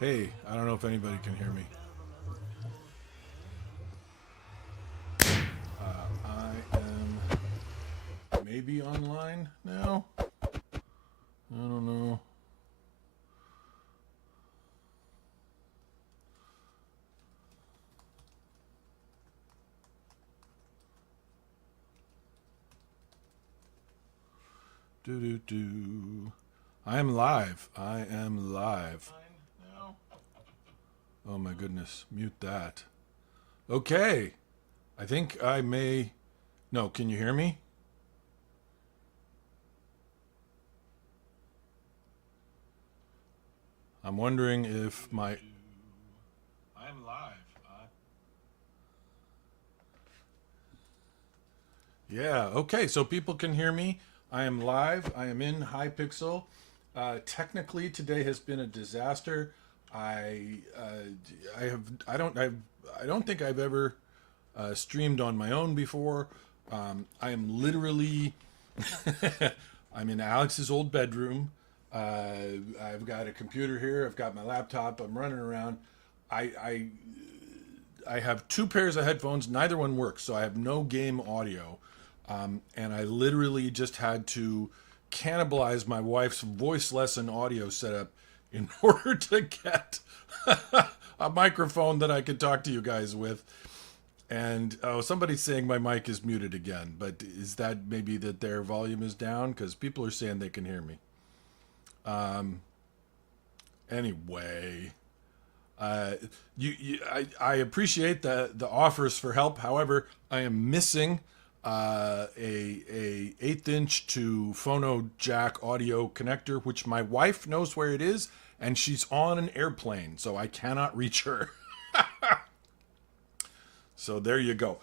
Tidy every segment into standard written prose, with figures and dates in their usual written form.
Hey, I don't know if anybody can hear me. I am maybe online now. I don't know. Do do do. I am live. I am live. Oh my goodness. Mute that. Okay. I think I may. No, can you hear me? I'm wondering if my. I am live. Yeah, okay, so people can hear me. I am live. I am in Hypixel. Technically, today has been a disaster. I have I don't think I've ever streamed on my own before. I am literally I'm in Alex's old bedroom. I've got a computer here. I've got my laptop. I'm running around. I, I I have two pairs of headphones. Neither one works, so I have no game audio. And I literally just had to cannibalize my wife's voice lesson audio setup in order to get a microphone that I could talk to you guys with. And oh, somebody's saying my mic is muted again, but is that maybe that their volume is down? Because people are saying they can hear me. Anyway, uh, I appreciate the offers for help. However, I am missing a eighth inch to phono jack audio connector, which my wife knows where it is, and she's on an airplane, so I cannot reach her. So there you go.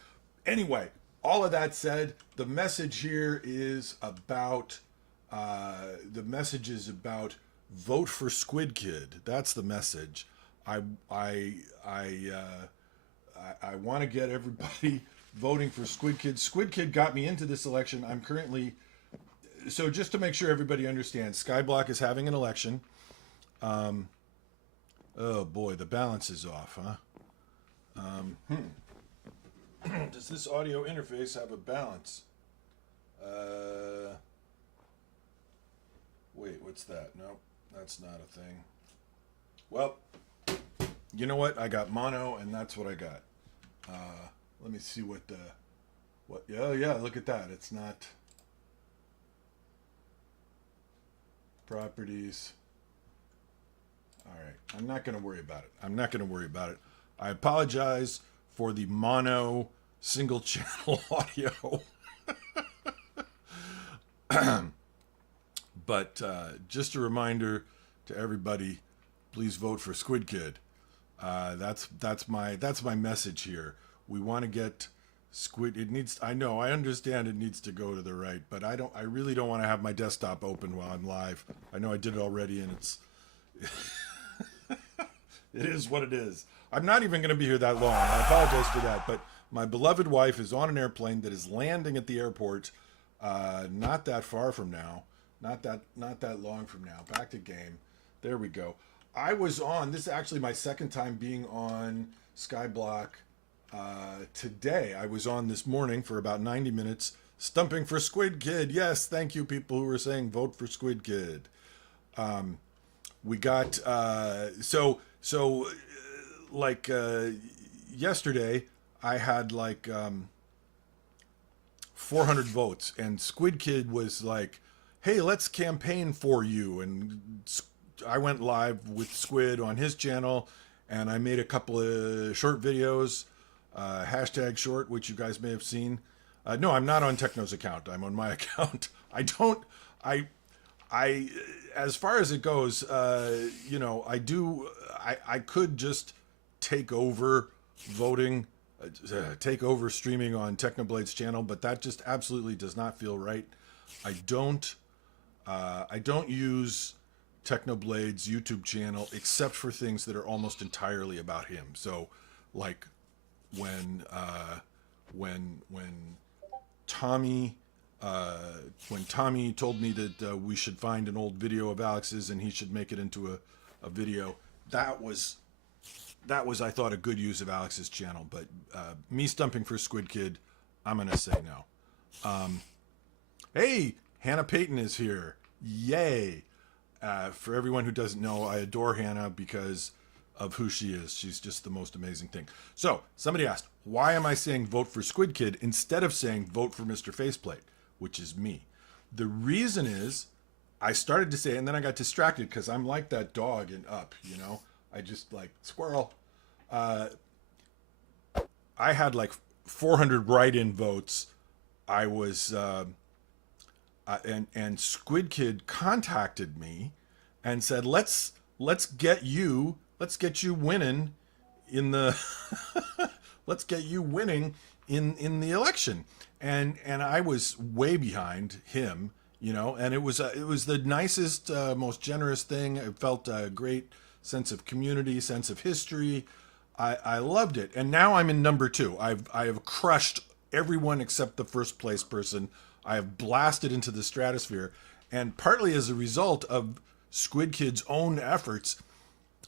Anyway, all of that said, the message here is about vote for Squid Kid. That's the message. I I I I want to get everybody voting for Squid Kid. Squid Kid got me into this election. I'm currently so just to make sure everybody understands, Skyblock is having an election. Oh boy, the balance is off, huh? Does this audio interface have a balance? Wait, what's that? No, that's not a thing. Well, you know what? I got mono, and that's what I got. Let me see what. What? Oh yeah, look at that. It's not properties. All right, I'm not going to worry about it. I'm not going to worry about it. I apologize for the mono single channel audio. But just a reminder to everybody, please vote for Squid Kid. That's my message here. We want to get Squid. It needs. I know. I understand it needs to go to the right, but I don't. I really don't want to have my desktop open while I'm live. I know I did it already, and it's. It is what it is. I'm not even going to be here that long. I apologize for that, but my beloved wife is on an airplane that is landing at the airport, not that far from now, not that long from now. Back to game. There we go. I was on. This is actually my second time being on Skyblock today. I was on this morning for about 90 minutes, stumping for Squid Kid. Yes, thank you, people who were saying vote for Squid Kid. We got like yesterday I had like 400 votes, and Squid Kid was like, hey, let's campaign for you. And I went live with Squid on his channel, and I made a couple of short videos, hashtag short, which you guys may have seen. No, I'm not on Techno's account. I'm on my account. I as far as it goes, I could just take over voting, take over streaming on Technoblade's channel, but that just absolutely does not feel right. I don't use Technoblade's YouTube channel except for things that are almost entirely about him. So, like when Tommy told me that we should find an old video of Alex's and he should make it into a video. That was I thought a good use of Alex's channel, but me stumping for Squid Kid, I'm gonna say no. Hey, Hannah Payton is here. Yay! For everyone who doesn't know, I adore Hannah because of who she is. She's just the most amazing thing. So, somebody asked, why am I saying vote for Squid Kid instead of saying vote for Mr. Faceplate, which is me? The reason is, I started to say, and then I got distracted because I'm like that dog in Up, you know? I just like, squirrel. I had like 400 write-in votes. I was, and Squid Kid contacted me and said, let's get you winning in the let's get you winning in the election. And I was way behind him, you know, and it was the nicest, most generous thing. It felt a great sense of community, sense of history. I loved it. And now I'm in number 2. I have crushed everyone except the first place person. I have blasted into the stratosphere. And partly as a result of Squid Kid's own efforts,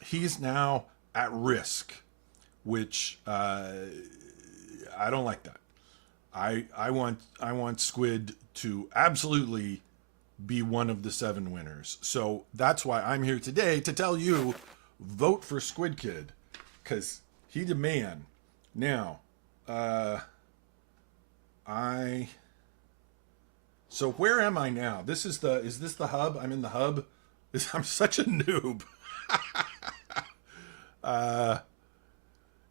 he's now at risk, which I don't like that. I want Squid to absolutely be one of the 7 winners. So that's why I'm here today to tell you, vote for Squid Kid, because he's a man. Now, so where am I now? Is this the hub? I'm in the hub. I'm such a noob.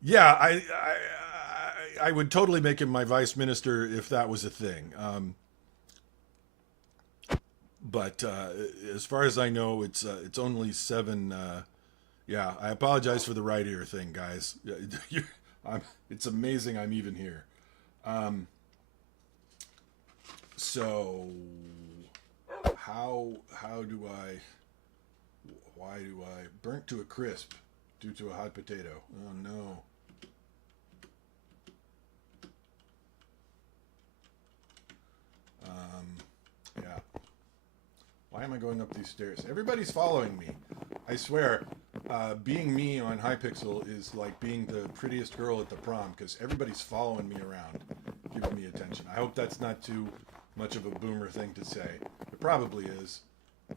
Yeah, I would totally make him my vice minister if that was a thing. But as far as I know, it's only 7. Yeah, I apologize for the right ear thing, guys. It's amazing I'm even here. So why do I burnt to a crisp due to a hot potato? Oh no. Yeah. Why am I going up these stairs? Everybody's following me. I swear, being me on Hypixel is like being the prettiest girl at the prom because everybody's following me around, giving me attention. I hope that's not too much of a boomer thing to say. It probably is.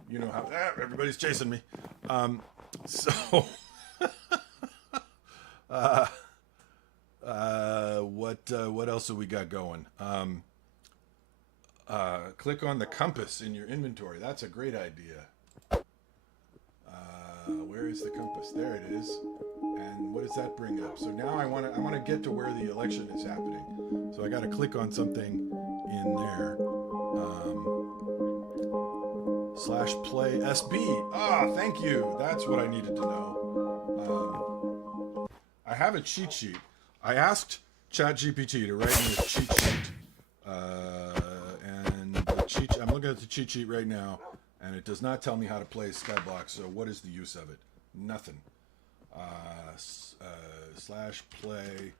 You know how everybody's chasing me. So what else have we got going? Click on the compass in your inventory. That's a great idea. Where is the compass? There it is. And what does that bring up? So now I want to get to where the election is happening. So I got to click on something in there. /play SB. Ah, thank you. That's what I needed to know. I have a cheat sheet. I asked ChatGPT to write me a cheat sheet. And the cheat, I'm looking at the cheat sheet right now, and it does not tell me how to play Skyblock. So what is the use of it? Nothing. /play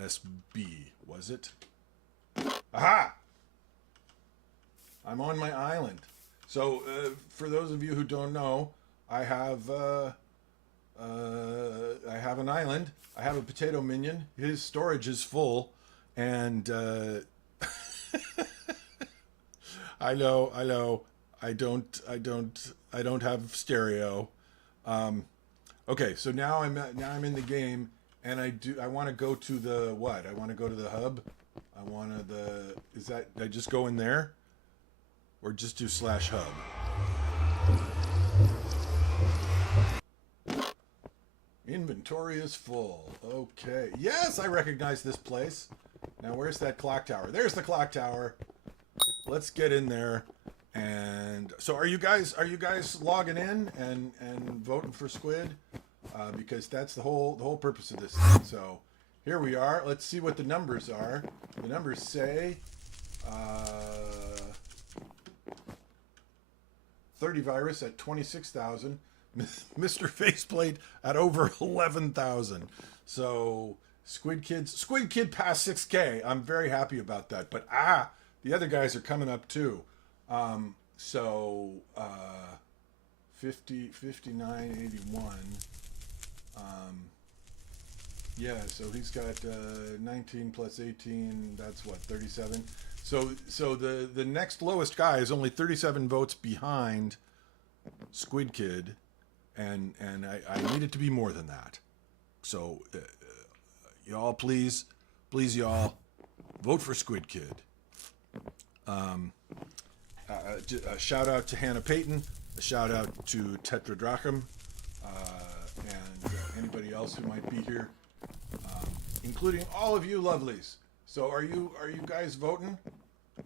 SB. Was it? Aha! I'm on my island. So, for those of you who don't know, I have an island. I have a potato minion. His storage is full, and I know. I don't have stereo. Okay, so now I'm in the game, and I want to go to the what? I want to go to the hub. Did I just go in there? Or just do /hub. Inventory is full. Okay. Yes, I recognize this place. Now, where's that clock tower? There's the clock tower. Let's get in there. And so, are you guys logging in and voting for Squid? Because that's the whole purpose of this thing. So, here we are. Let's see what the numbers are. The numbers say 30 virus at 26,000, Mr. Faceplate at over 11,000. So Squid Kid passed 6K. I'm very happy about that. But the other guys are coming up too. So 50, 59, 81. Yeah, so he's got 19 plus 18. That's what, 37. So the next lowest guy is only 37 votes behind Squid Kid, and I need it to be more than that. So y'all, please y'all vote for Squid Kid. A shout out to Hannah Payton, a shout out to Tetra Drachm, and anybody else who might be here, including all of you lovelies. So are you guys voting?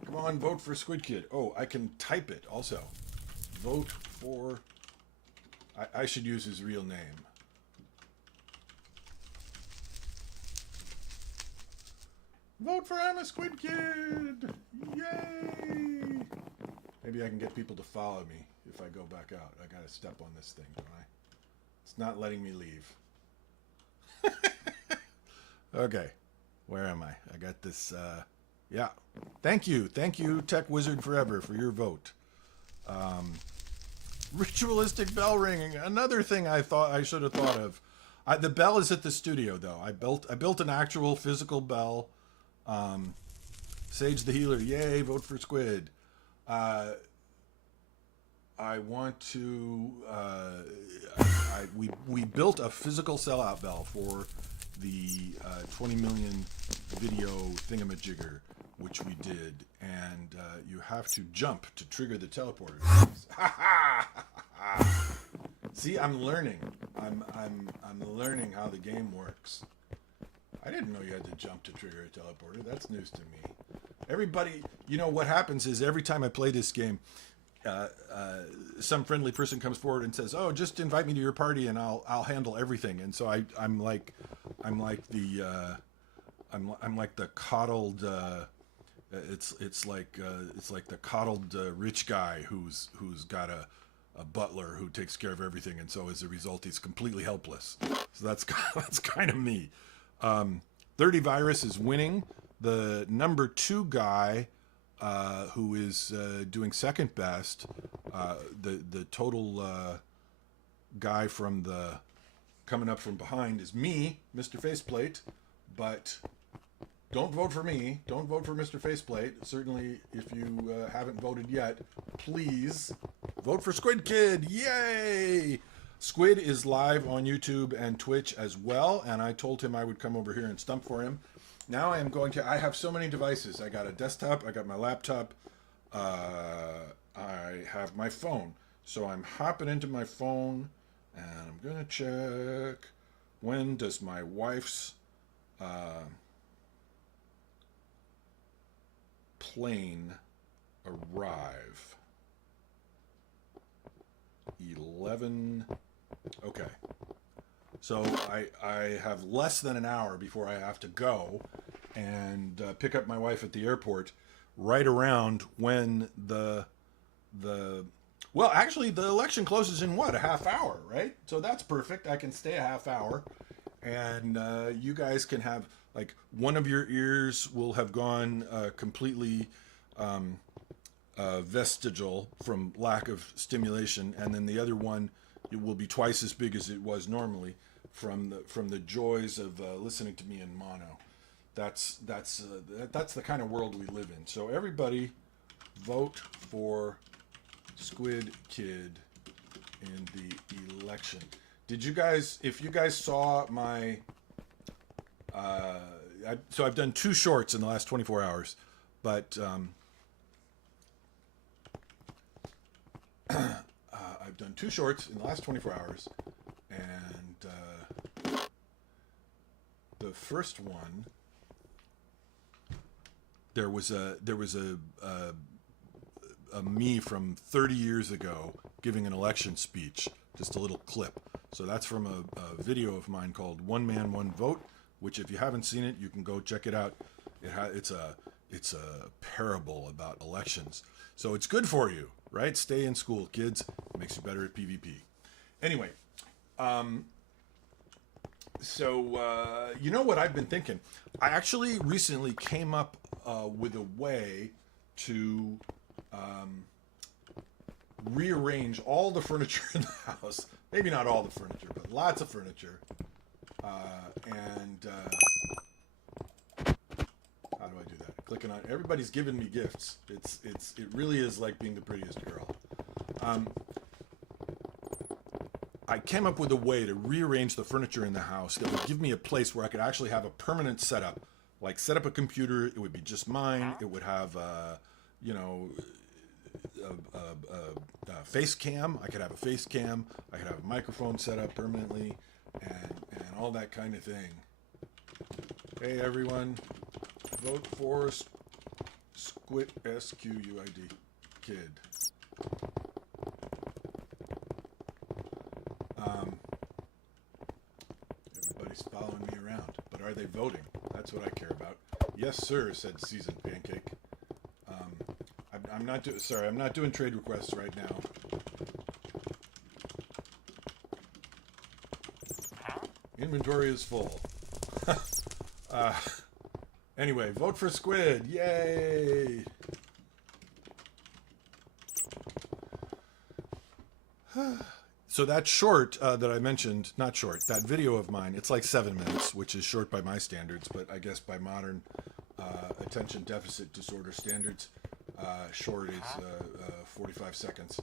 Come on, vote for Squid Kid. Oh, I can type it also. Vote for... I should use his real name. Vote for I'm a Squid Kid! Yay! Maybe I can get people to follow me if I go back out. I gotta step on this thing, don't I? It's not letting me leave. Okay. Where am I? I got this, yeah. Thank you, Tech Wizard Forever, for your vote. Ritualistic bell ringing. Another thing I thought I should have thought of. The bell is at the studio, though. I built an actual physical bell. Sage the Healer, yay! Vote for Squid. I want to. We built a physical sellout bell for the 20 million video thingamajigger, which we did, and you have to jump to trigger the teleporter. See, I'm learning. I'm learning how the game works. I didn't know you had to jump to trigger a teleporter. That's news to me. Everybody, you know what happens is every time I play this game, some friendly person comes forward and says, "Oh, just invite me to your party and I'll handle everything." And so I'm like the coddled. It's like the coddled rich guy who's got a butler who takes care of everything, and so as a result he's completely helpless. So that's kind of me. 30 Virus is winning. The number 2 guy, who is doing second best, the total guy from the coming up from behind is me, Mr. Faceplate. But don't vote for me. Don't vote for Mr. Faceplate. Certainly, if you haven't voted yet, please vote for Squid Kid. Yay! Squid is live on YouTube and Twitch as well, and I told him I would come over here and stump for him. Now I am going to... I have so many devices. I got a desktop, I got my laptop, I have my phone. So I'm hopping into my phone, and I'm going to check when does my wife's plane arrive. 11... Okay, so I have less than an hour before I have to go and pick up my wife at the airport, right around when well, actually the election closes in what, a half hour, right? So that's perfect. I can stay a half hour, and you guys can have, like, one of your ears will have gone completely vestigial from lack of stimulation, and then the other one, it will be twice as big as it was normally from the joys of listening to me in mono. That's the kind of world we live in. So everybody, vote for Squid Kid in the election. Did you guys? If you guys saw my, so I've done 2 shorts in the last 24 hours, but I've done 2 shorts in the last 24 hours, and the first one, there was a me from 30 years ago giving an election speech, just a little clip. So that's from a video of mine called One Man, One Vote, which if you haven't seen it, you can go check it out. It's a parable about elections. So it's good for you, right? Stay in school, kids. It makes you better at PvP. Anyway, You know what I've been thinking? I actually recently came up with a way to rearrange all the furniture in the house. Maybe not all the furniture, but lots of furniture. And how do I do that? Clicking on everybody's giving me gifts. It really is like being the prettiest girl. I came up with a way to rearrange the furniture in the house that would give me a place where I could actually have a permanent setup. Like set up a computer, it would be just mine. It would have, you know, a face cam. I could have a face cam. I could have a microphone set up permanently, and all that kind of thing. Hey everyone, vote for Squid SQUID Kid. Everybody's following me around, but are they voting? That's what I care about. Yes, sir, said Seasoned Pancake. I'm not doing. Sorry, I'm not doing trade requests right now. Inventory is full. Anyway, vote for Squid. Yay! So that short that I mentioned, not short, that video of mine, it's like 7 minutes, which is short by my standards, but I guess by modern attention deficit disorder standards, short is 45 seconds.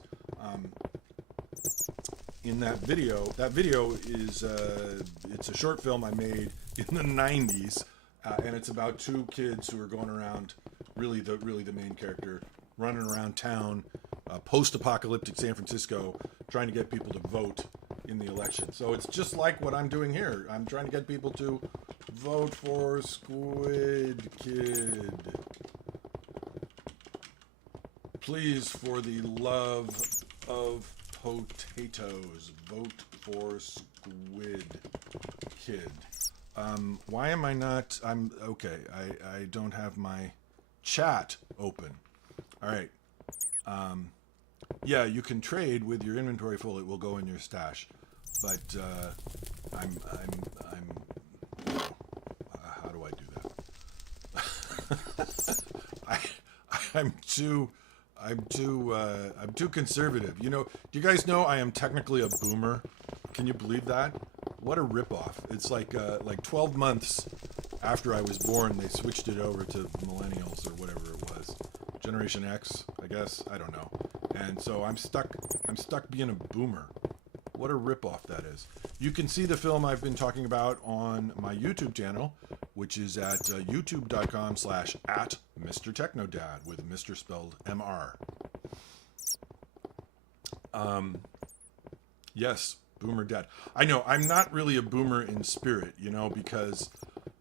In that video is it's a short film I made in the 90s, and it's about two kids who are going around, really the main character, running around town, post-apocalyptic San Francisco, trying to get people to vote in the election. So it's just like what I'm doing here. I'm trying to get people to vote for Squid Kid. Please, for the love of potatoes, vote for Squid Kid. Why am I not... okay, I don't have my chat open. All right. Yeah, you can trade with your inventory full. It will go in your stash. But how do I do that? I'm too conservative. You know, do you guys know I am technically a boomer? Can you believe that? What a ripoff. It's like 12 months after I was born, they switched it over to millennials or whatever it was. Generation X, I guess. I don't know. And so I'm stuck being a boomer. What a ripoff that is. You can see the film I've been talking about on my YouTube channel, which is at youtube.com/@MrTechnodad with Mr. spelled M-R. Yes, boomer dad. I know, I'm not really a boomer in spirit, you know, because,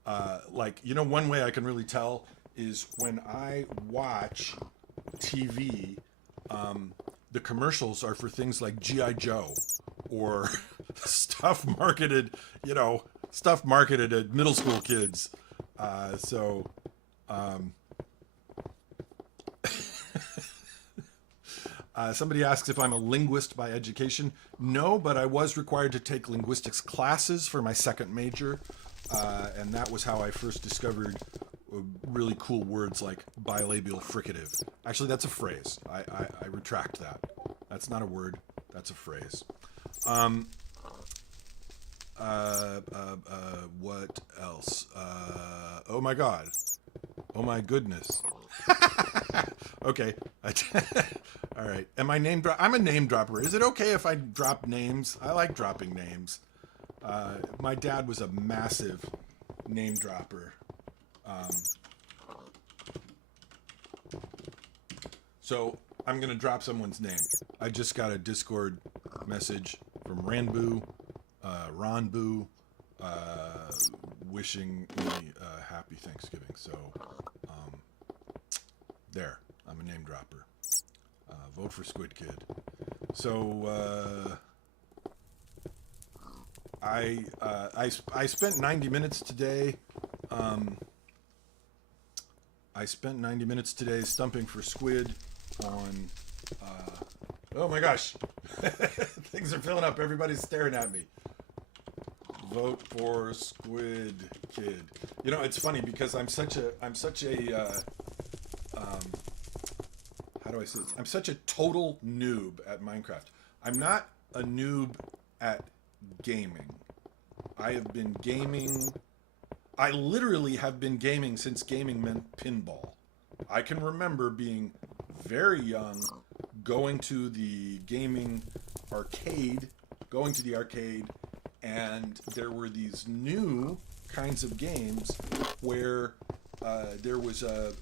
one way I can really tell is when I watch TV, the commercials are for things like G.I. Joe or stuff marketed at middle school kids. Somebody asks if I'm a linguist by education. No, but I was required to take linguistics classes for my second major, and that was how I first discovered really cool words like bilabial fricative. Actually, that's a phrase. I retract that. That's not a word. That's a phrase. What else? Oh my God. Oh my goodness. Okay. All right. Am I name drop? I'm a name dropper. Is it okay if I drop names? I like dropping names. My dad was a massive name dropper. So I'm going to drop someone's name. I just got a Discord message from Ranboo, Ronboo, wishing me a happy Thanksgiving. So, there, I'm a name dropper. Vote for Squid Kid. So, I spent 90 minutes today. I spent 90 minutes today stumping for squid on, oh my gosh, things are filling up. Everybody's staring at me. vote for Squid Kid. You know, it's funny because I'm such a how do I say this? I'm such a total noob at Minecraft. I'm not a noob at gaming. I have been gaming. I literally have been gaming since gaming meant pinball. I can remember being very young, going to the arcade, and there were these new kinds of games where there was a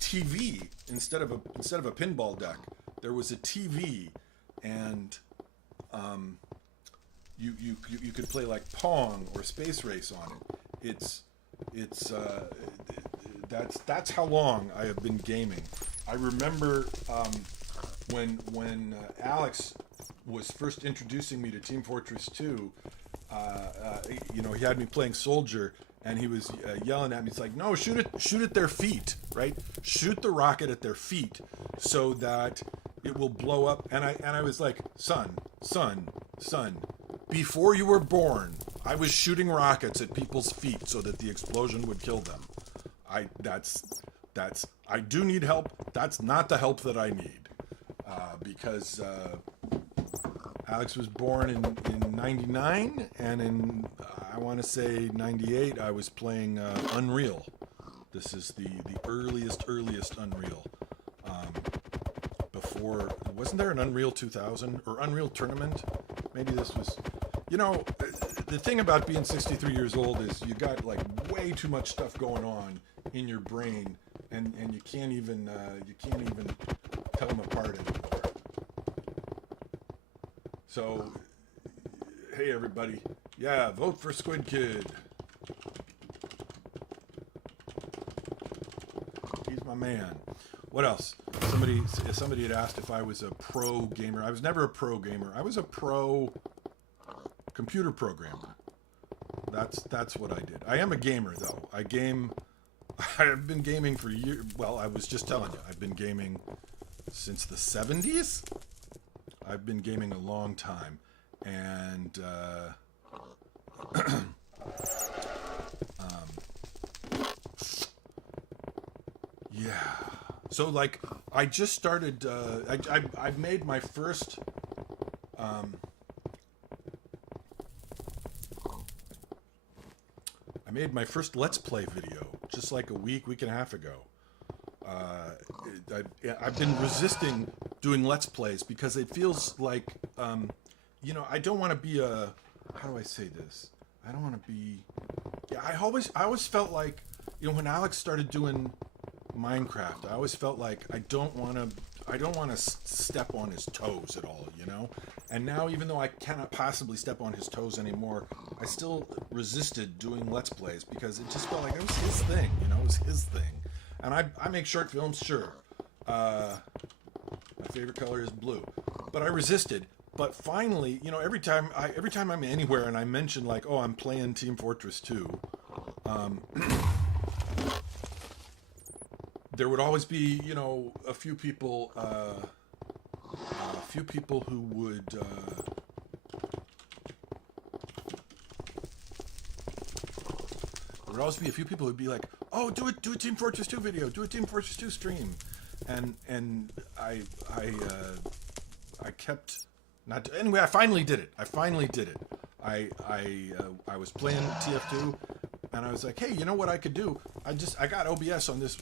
TV instead of a pinball deck. There was a TV, and you could play like Pong or Space Race on it. That's how long I have been gaming. I remember when Alex was first introducing me to Team Fortress 2. You know, he had me playing soldier, and he was yelling at me. He's like, "No, shoot at their feet, right? Shoot the rocket at their feet, so that it will blow up." And I was like, son, before you were born, I was shooting rockets at people's feet so that the explosion would kill them. I do need help. That's not the help that I need, because Alex was born in 99, and in, I want to say 98, I was playing Unreal. This is the earliest Unreal. Before, wasn't there an Unreal 2000 or Unreal Tournament? Maybe this was, you know, the thing about being 63 years old is you got like way too much stuff going on in your brain, and you can't even tell them apart anymore. So, hey everybody, yeah, vote for Squid Kid. He's my man. What else? Somebody had asked if I was a pro gamer. I was never a pro gamer. I was a pro computer programmer. That's what I did. I am a gamer though. I've been gaming for years. Well, I was just telling you, I've been gaming since the 70s. I've been gaming a long time, and yeah. So like, I just started. I've made my first. I made my first Let's Play video just like a week and a half ago. I've been resisting doing Let's Plays because it feels like, you know, I don't want to be a, how do I say this? I don't want to be, yeah, I always felt like, you know, when Alex started doing Minecraft, I always felt like I don't want to step on his toes at all, you know? And now, even though I cannot possibly step on his toes anymore, I still resisted doing Let's Plays because it just felt like it was his thing, you know? It was his thing. And I make short films, sure. My favorite color is blue. But I resisted. But finally, you know, every time I'm anywhere and I mention like, oh, I'm playing Team Fortress 2, there would always be, you know, a few people who would there would always be a few people who'd be like, oh, do a Team Fortress 2 video, do a Team Fortress 2 stream, and I kept not. Anyway, I finally did it. I was playing TF2, and I was like, hey, you know what I could do? I got OBS on this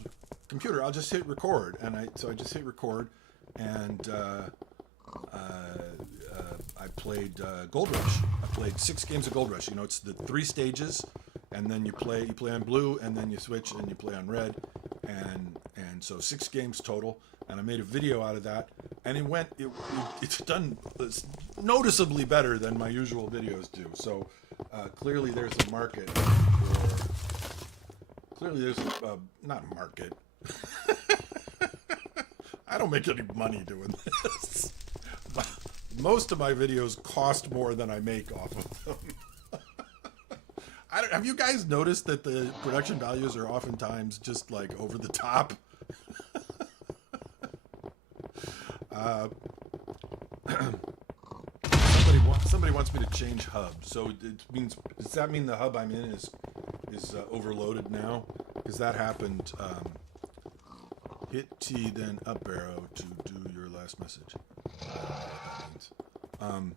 computer. I'll just hit record, and so I just hit record, and I played Gold Rush. I played 6 games of Gold Rush. You know, it's the 3 stages, and then you play on blue, and then you switch and you play on red, and so 6 games total. And I made a video out of that, and it's done noticeably better than my usual videos do. So clearly there's a market for. Clearly there's not a market. I don't make any money doing this. Most of my videos cost more than I make off of them. Have you guys noticed that the production values are oftentimes just like over the top? somebody wants me to change hub. So it means, does that mean the hub I'm in is overloaded now? Because that happened. Hit T, then up arrow to do your last message. I don't know what that means.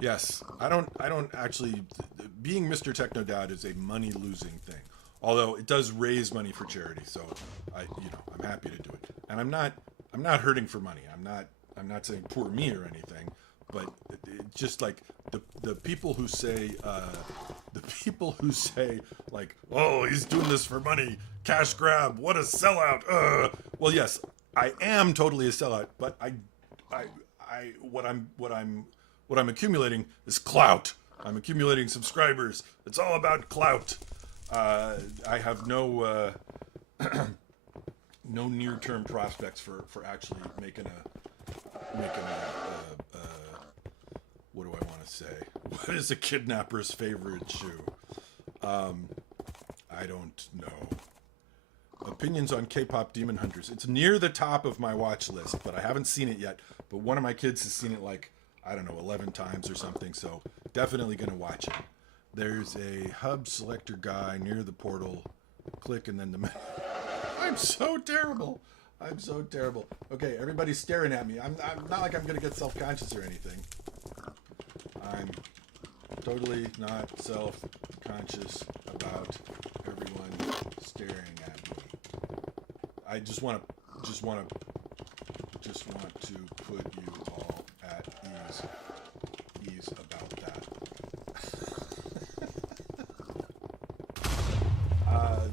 Yes, I don't actually. Being Mr. Techno Dad is a money losing thing. Although it does raise money for charity, so I'm happy to do it. And I'm not hurting for money. I'm not saying poor me or anything, but it's just like the people who say like, oh, he's doing this for money, cash grab, what a sellout. Well, yes, I am totally a sellout, but what I'm accumulating is clout. I'm accumulating subscribers. It's all about clout. I have no no near-term prospects for actually making a what do I want to say? What is a kidnapper's favorite shoe? I don't know. Opinions on K-pop Demon Hunters. It's near the top of my watch list, but I haven't seen it yet. But one of my kids has seen it like, I don't know, 11 times or something, so definitely going to watch it. There's a hub selector guy near the portal. Click and then the... I'm so terrible. I'm so terrible. Okay, everybody's staring at me. I'm not like I'm going to get self-conscious or anything. I'm totally not self-conscious about everyone staring at me. I just want to put you all at ease about that.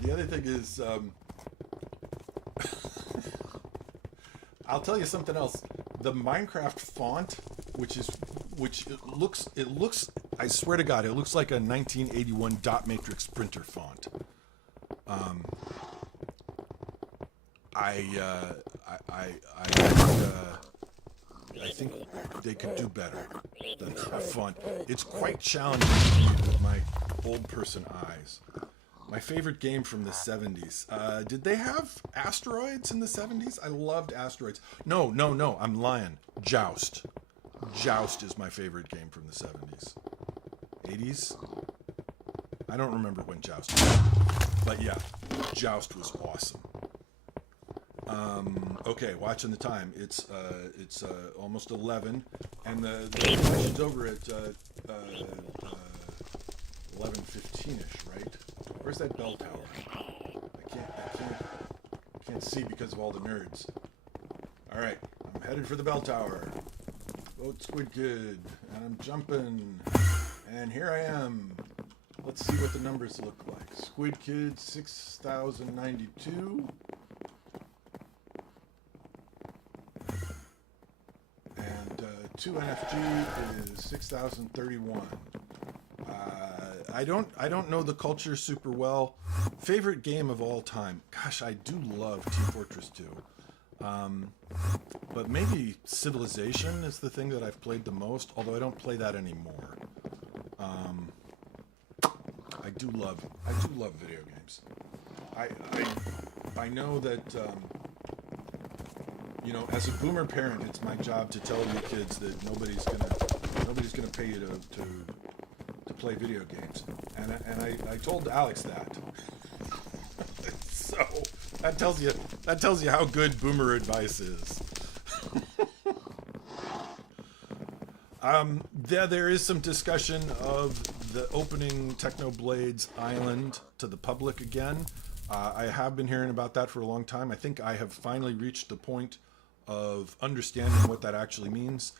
The other thing is, I'll tell you something else. The Minecraft font, which it looks, I swear to God, it looks like a 1981 dot matrix printer font. I think they could do better than that font. It's quite challenging to read with my old person eyes. My favorite game from the 70s. Did they have Asteroids in the 70s? I loved Asteroids. No, I'm lying. Joust. Joust is my favorite game from the 70s. 80s? I don't remember when Joust was. But yeah, Joust was awesome. Okay, watching the time. It's almost 11, and the session's over at 11:15ish, right? Where's that bell tower? I can't see because of all the nerds. All right, I'm headed for the bell tower. Vote Squid Kid, and I'm jumping, and here I am. Let's see what the numbers look like. Squid Kid 6,092. And 2NFG is 6,031. I don't know the culture super well. Favorite game of all time. Gosh, I do love Team Fortress 2. But maybe Civilization is the thing that I've played the most, although I don't play that anymore. I do love video games. I know that as a boomer parent, it's my job to tell you kids that nobody's gonna pay you to play video games, and I told Alex that. So that tells you how good boomer advice is. There is some discussion of the opening Technoblade's island to the public again. I have been hearing about that for a long time. I think I have finally reached the point of understanding what that actually means.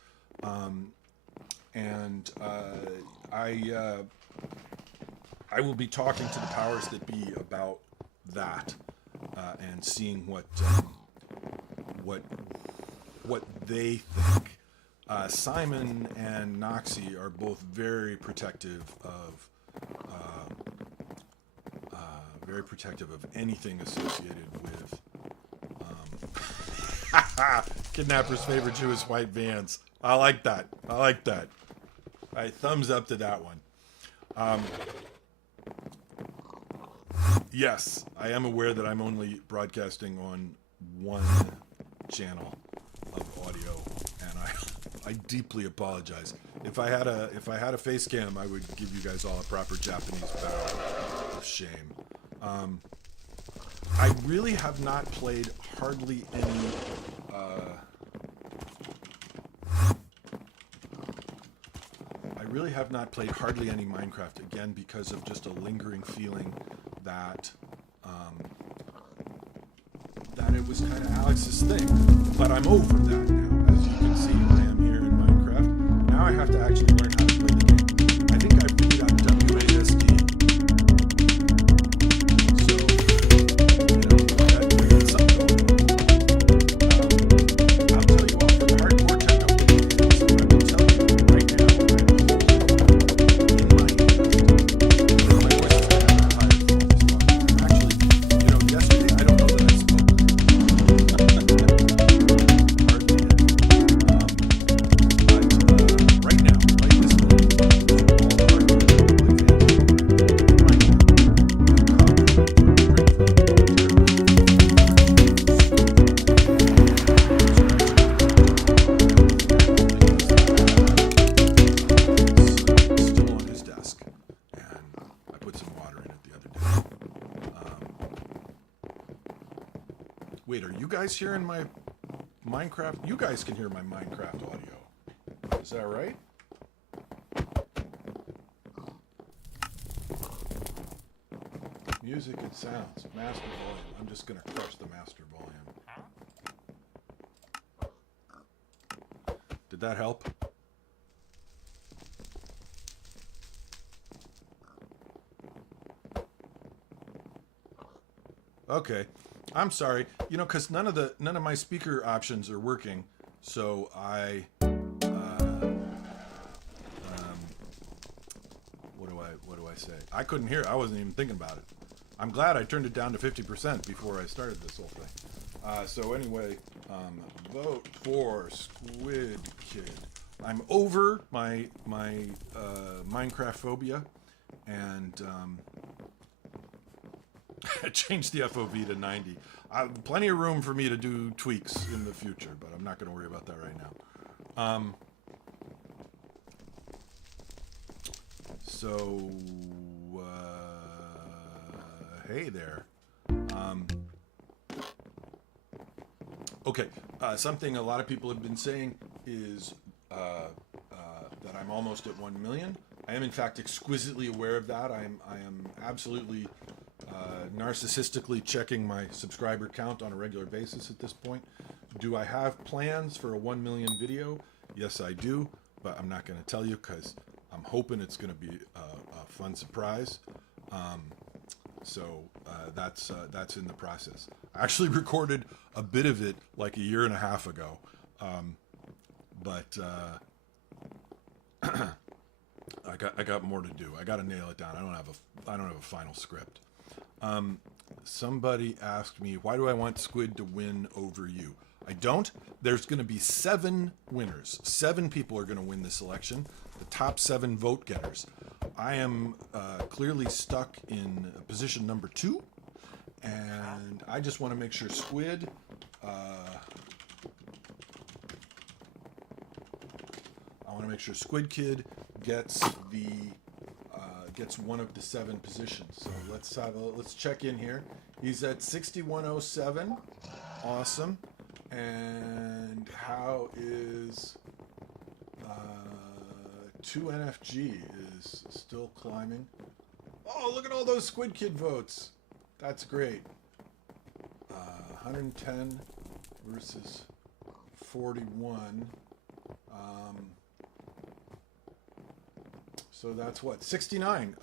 I will be talking to the powers that be about that and seeing what they think. Simon and Noxie are both very protective of anything associated with Kidnapper's favorite Jew is white vans. I like that. All right, thumbs up to that one. Yes, I am aware that I'm only broadcasting on one channel of audio, and I deeply apologize. If I had a face cam, I would give you guys all a proper Japanese bow of shame. I really have not played hardly any. I really have not played hardly any Minecraft, again because of just a lingering feeling that that it was kind of Alex's thing. But I'm over that now. As you can see, I am here in Minecraft. Now I have to actually learn how to play the game. I think I've figured out WASD. So, you know, that's something going on. I'll tell you what, for the hardcore Technoblade fans, I will tell you right now, I am holding in my hand. My voice is kind of tired from all this talking. Actually, you know, yesterday, I don't know that I spoke. Wait, are you guys hearing my Minecraft? You guys can hear my Minecraft audio. Is that right? Music and sounds. Master volume. I'm just going to crush the master volume. Did that help? Okay. I'm sorry, you know, because none of my speaker options are working, so what do I say? I couldn't hear. I wasn't even thinking about it. I'm glad I turned it down to 50% before I started this whole thing. So anyway, vote for Squid Kid. I'm over my Minecraft phobia, and I changed the FOV to 90. Plenty of room for me to do tweaks in the future, but I'm not going to worry about that right now. Hey there. Okay, something a lot of people have been saying is that I'm almost at 1 million. I am in fact exquisitely aware of that. I am absolutely narcissistically checking my subscriber count on a regular basis at this point. Do I have plans for a 1 million video? Yes, I do, but I'm not going to tell you because I'm hoping it's going to be a fun surprise. So that's in the process. I actually recorded a bit of it like a year and a half ago, but I got more to do. I got to nail it down. I don't have a final script. Somebody asked me, why do I want Squid to win over you? I don't. There's going to be 7 winners. 7 people are going to win this election. The top 7 vote getters. I am clearly stuck in position number 2, and I just want to make sure Squid. I want to make sure Squid Kid gets one of the 7 positions. So let's check in here. He's at 6107. Awesome. And how is 2NFG is still climbing. Oh, look at all those Squid Kid votes. That's great. 110 versus 41. So that's what, 69.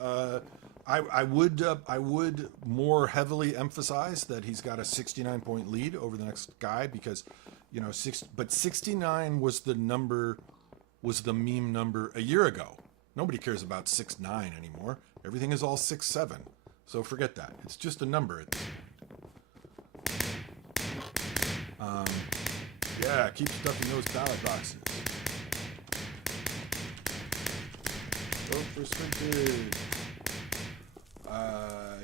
I would more heavily emphasize that he's got a 69 point lead over the next guy because, you know, 69 was the meme number a year ago. Nobody cares about 6'9" anymore. Everything is all 6'7". So forget that. It's just a number. Yeah, keep stuffing those ballot boxes. Vote for Squid Kid.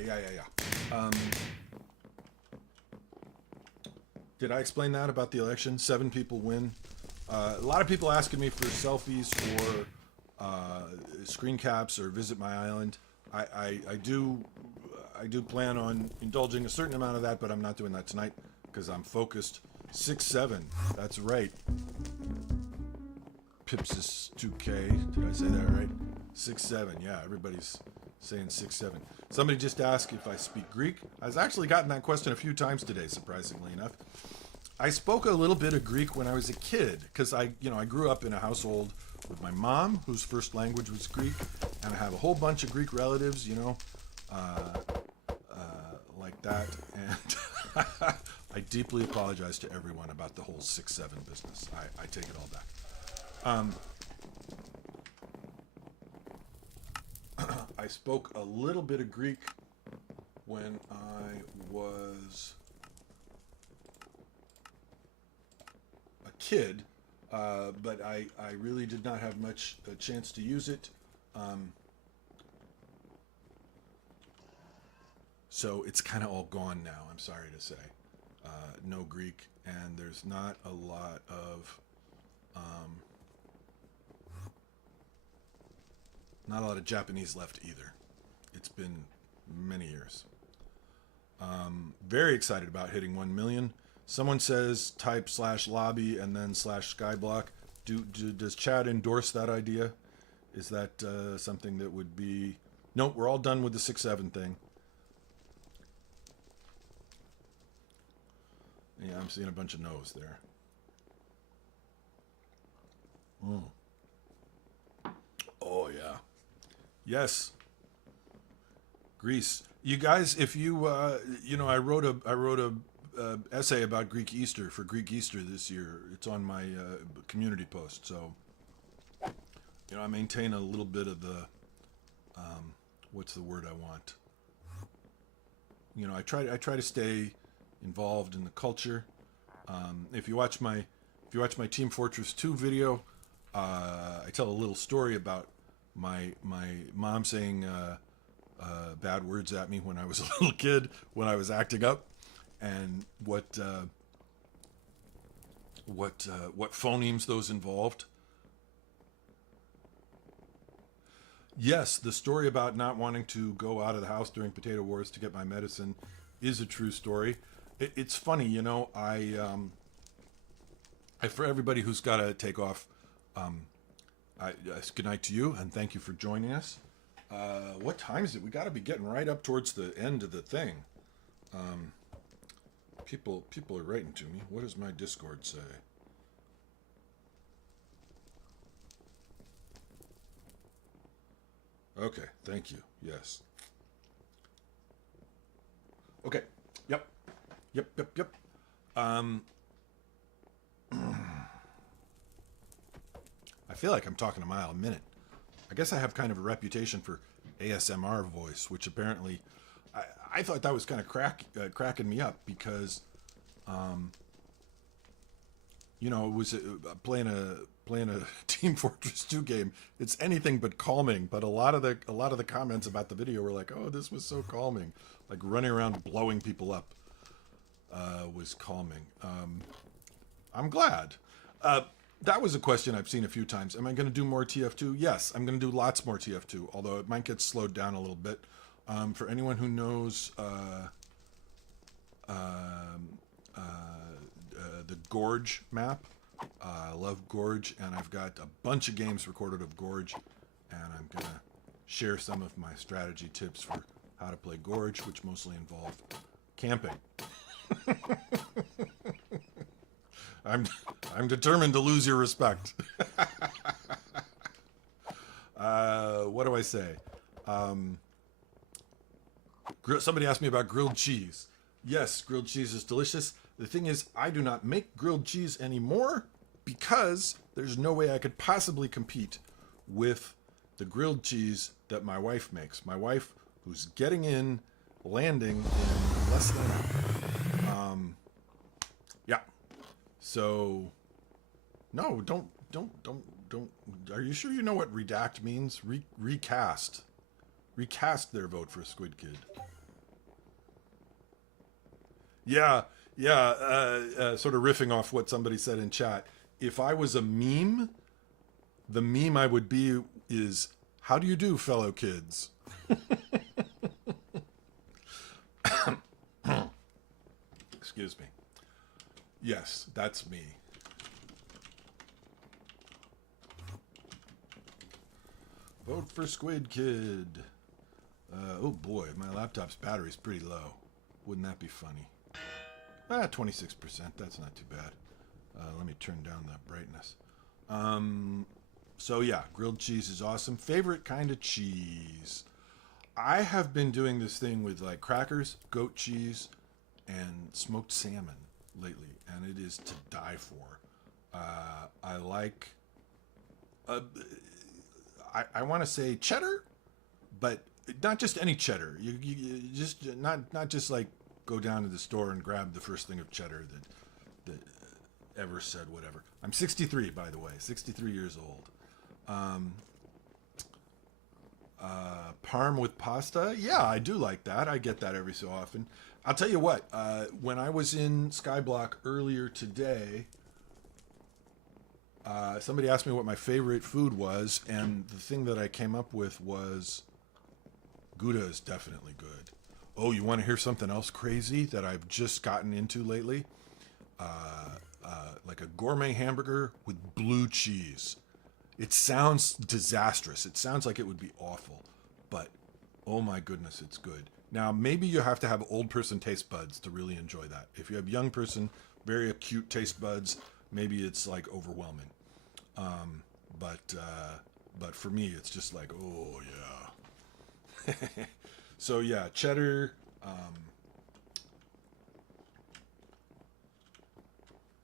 Yeah. Did I explain that about the election? 7 people win. A lot of people asking me for selfies or screen caps or visit my island. I do plan on indulging a certain amount of that, but I'm not doing that tonight because I'm focused. 6-7. That's right. Pips is 2K. Did I say that right? 6-7. Yeah, everybody's saying 6-7. Somebody just asked if I speak Greek. I've actually gotten that question a few times today, surprisingly enough. I spoke a little bit of Greek when I was a kid because I grew up in a household with my mom, whose first language was Greek, and I have a whole bunch of Greek relatives, like that. And I deeply apologize to everyone about the whole 6-7 business. I take it all back. I spoke a little bit of Greek when I was a kid, but I really did not have much a chance to use it. So it's kind of all gone now, I'm sorry to say. No Greek, and there's not a lot of Japanese left either. It's been many years. Very excited about hitting 1 million. Someone says type /lobby and then /skyblock. Does Chad endorse that idea? Is that something that would be... Nope, we're all done with the 6-7 thing. Yeah, I'm seeing a bunch of no's there. Oh, yeah. Yes. Greece. You guys, if you, I wrote a essay about Greek Easter for Greek Easter this year. It's on my community post. So, I maintain a little bit of the, what's the word I want? I try to stay involved in the culture. If you watch my Team Fortress 2 video, I tell a little story about my mom saying bad words at me when I was a little kid, when I was acting up, and what phonemes those involved. Yes, the story about not wanting to go out of the house during potato wars to get my medicine is a true story. It's funny, for everybody who's got to take off, good night to you, and thank you for joining us. What time is it? We got to be getting right up towards the end of the thing. People are writing to me. What does my Discord say? Okay, thank you. Yes. Okay. Yep. I feel like I'm talking a mile a minute. I guess I have kind of a reputation for ASMR voice, which apparently I thought that was kind of cracking me up because, it was playing a Team Fortress 2 game. It's anything but calming. But a lot of the comments about the video were like, "Oh, this was so calming." Like running around blowing people up was calming. I'm glad. That was a question I've seen a few times. Am I going to do more TF2? Yes, I'm going to do lots more TF2, although it might get slowed down a little bit. For anyone who knows the Gorge map, I love Gorge, and I've got a bunch of games recorded of Gorge, and I'm going to share some of my strategy tips for how to play Gorge, which mostly involve camping. I'm determined to lose your respect. What do I say? Somebody asked me about grilled cheese. Yes, grilled cheese is delicious. The thing is, I do not make grilled cheese anymore because there's no way I could possibly compete with the grilled cheese that my wife makes. My wife, who's landing in less than an hour. Yeah. So, no, don't. Are you sure you know what redact means? Recast. Recast their vote for Squid Kid. Yeah. Sort of riffing off what somebody said in chat. if I was a meme, the meme I would be is, how do you do, fellow kids? Excuse me. Yes, that's me. Vote for Squid Kid. Oh boy, my laptop's battery's pretty low. Wouldn't that be funny? 26%. That's not too bad. Let me turn down the brightness. So yeah, grilled cheese is awesome. Favorite kind of cheese? I have been doing this thing with like crackers, goat cheese, and smoked salmon lately, and it is to die for. I like, I want to say cheddar, but not just any cheddar. You just not just like go down to the store and grab the first thing of cheddar that ever said whatever. I'm 63, by the way, 63 years old. Parm with pasta. Yeah, I do like that. I get that every so often. I'll tell you what, when I was in Skyblock earlier today, somebody asked me what my favorite food was, and the thing that I came up with was Gouda is definitely good. Oh, you want to hear something else crazy that I've just gotten into lately? Like a gourmet hamburger with blue cheese. It sounds disastrous. It sounds like it would be awful, but oh my goodness, it's good. Now, maybe you have to have old person taste buds to really enjoy that. If you have young person, very acute taste buds, maybe it's like overwhelming. But for me, it's just like, oh yeah. So yeah, cheddar.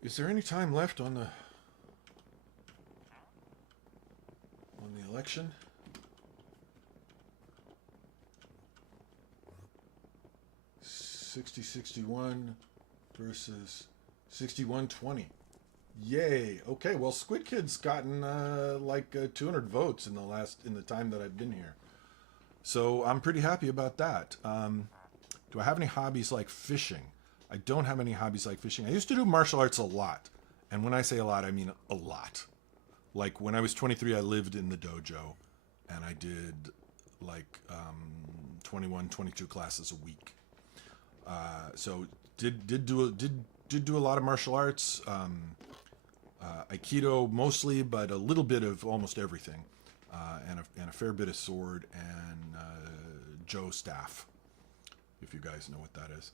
Is there any time left on the election? $60-61 versus 61-20. Yay. Okay, well, Squid Kid's gotten like 200 votes in the time that I've been here. So I'm pretty happy about that. Do I have any hobbies like fishing? I don't have any hobbies like fishing. I used to do martial arts a lot. And when I say a lot, I mean a lot. Like when I was 23, I lived in the dojo and I did like 21, 22 classes a week. So did do a lot of martial arts, Aikido mostly, but a little bit of almost everything, and a fair bit of sword and Joe staff, if you guys know what that is.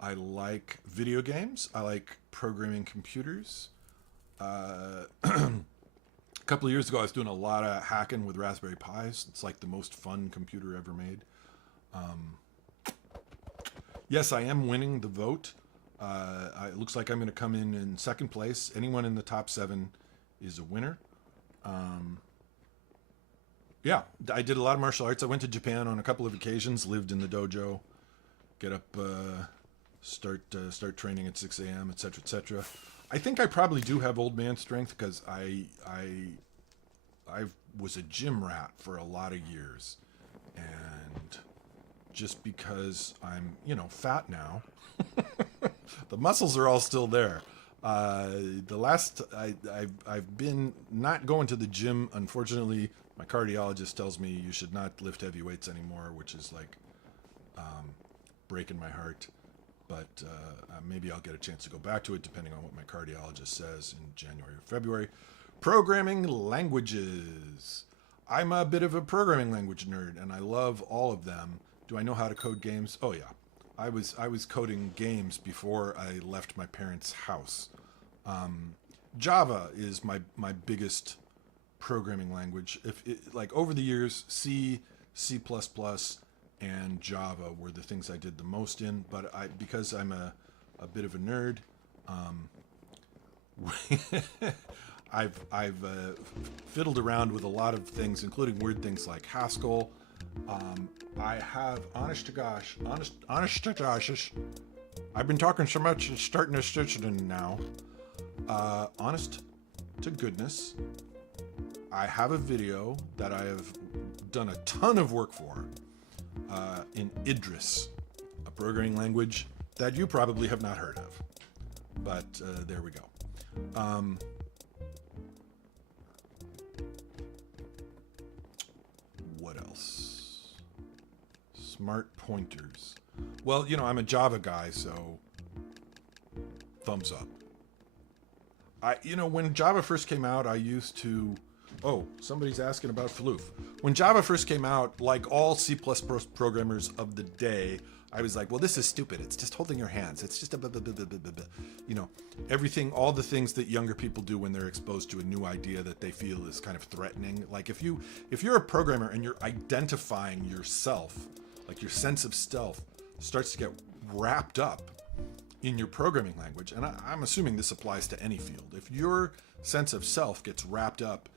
I like video games. I like programming computers. A couple of years ago, I was doing a lot of hacking with Raspberry Pis. It's like the most fun computer ever made. Yes, I am winning the vote. It looks like I'm going to come in second place. Anyone in the top 7 is a winner. Yeah, I did a lot of martial arts. I went to Japan on a couple of occasions, lived in the dojo, get up, start training at 6 a.m., etc., etc. I think I probably do have old man strength because I was a gym rat for a lot of years, and just because I'm fat now, the muscles are all still there. I've been not going to the gym. Unfortunately, my cardiologist tells me you should not lift heavy weights anymore, which is like breaking my heart. But maybe I'll get a chance to go back to it depending on what my cardiologist says in January or February. Programming languages. I'm a bit of a programming language nerd, and I love all of them. Do I know how to code games? Oh yeah. I was coding games before I left my parents' house. Java is my biggest programming language. Like over the years, C, C++, and Java were the things I did the most in. But because I'm a bit of a nerd, I've fiddled around with a lot of things, including weird things like Haskell. I have, honest to gosh, I've been talking so much, it's starting to stitch it in now. Honest to goodness, I have a video that I have done a ton of work for in Idris, a programming language that you probably have not heard of. But there we go. What else? Smart pointers. Well, I'm a Java guy, so thumbs up. When Java first came out, I used to... Oh, somebody's asking about Floof. When Java first came out, like all C++ programmers of the day, I was like, well, this is stupid. It's just holding your hands. It's just everything, all the things that younger people do when they're exposed to a new idea that they feel is kind of threatening. Like if you're a programmer and you're identifying yourself, like your sense of self starts to get wrapped up in your programming language, and I'm assuming this applies to any field. If your sense of self gets wrapped up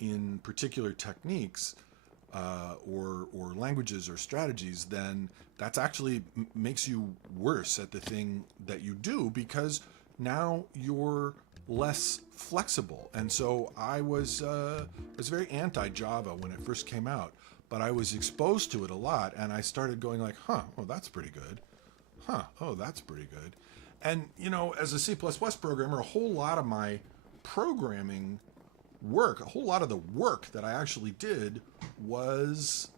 in particular techniques or languages or strategies, then that's actually makes you worse at the thing that you do, because now you're less flexible. And so I was very anti-Java when it first came out, but I was exposed to it a lot, and I started going like, oh, that's pretty good. Oh, that's pretty good. And, as a C++ programmer, a whole lot of my programming work, a whole lot of the work that I actually did was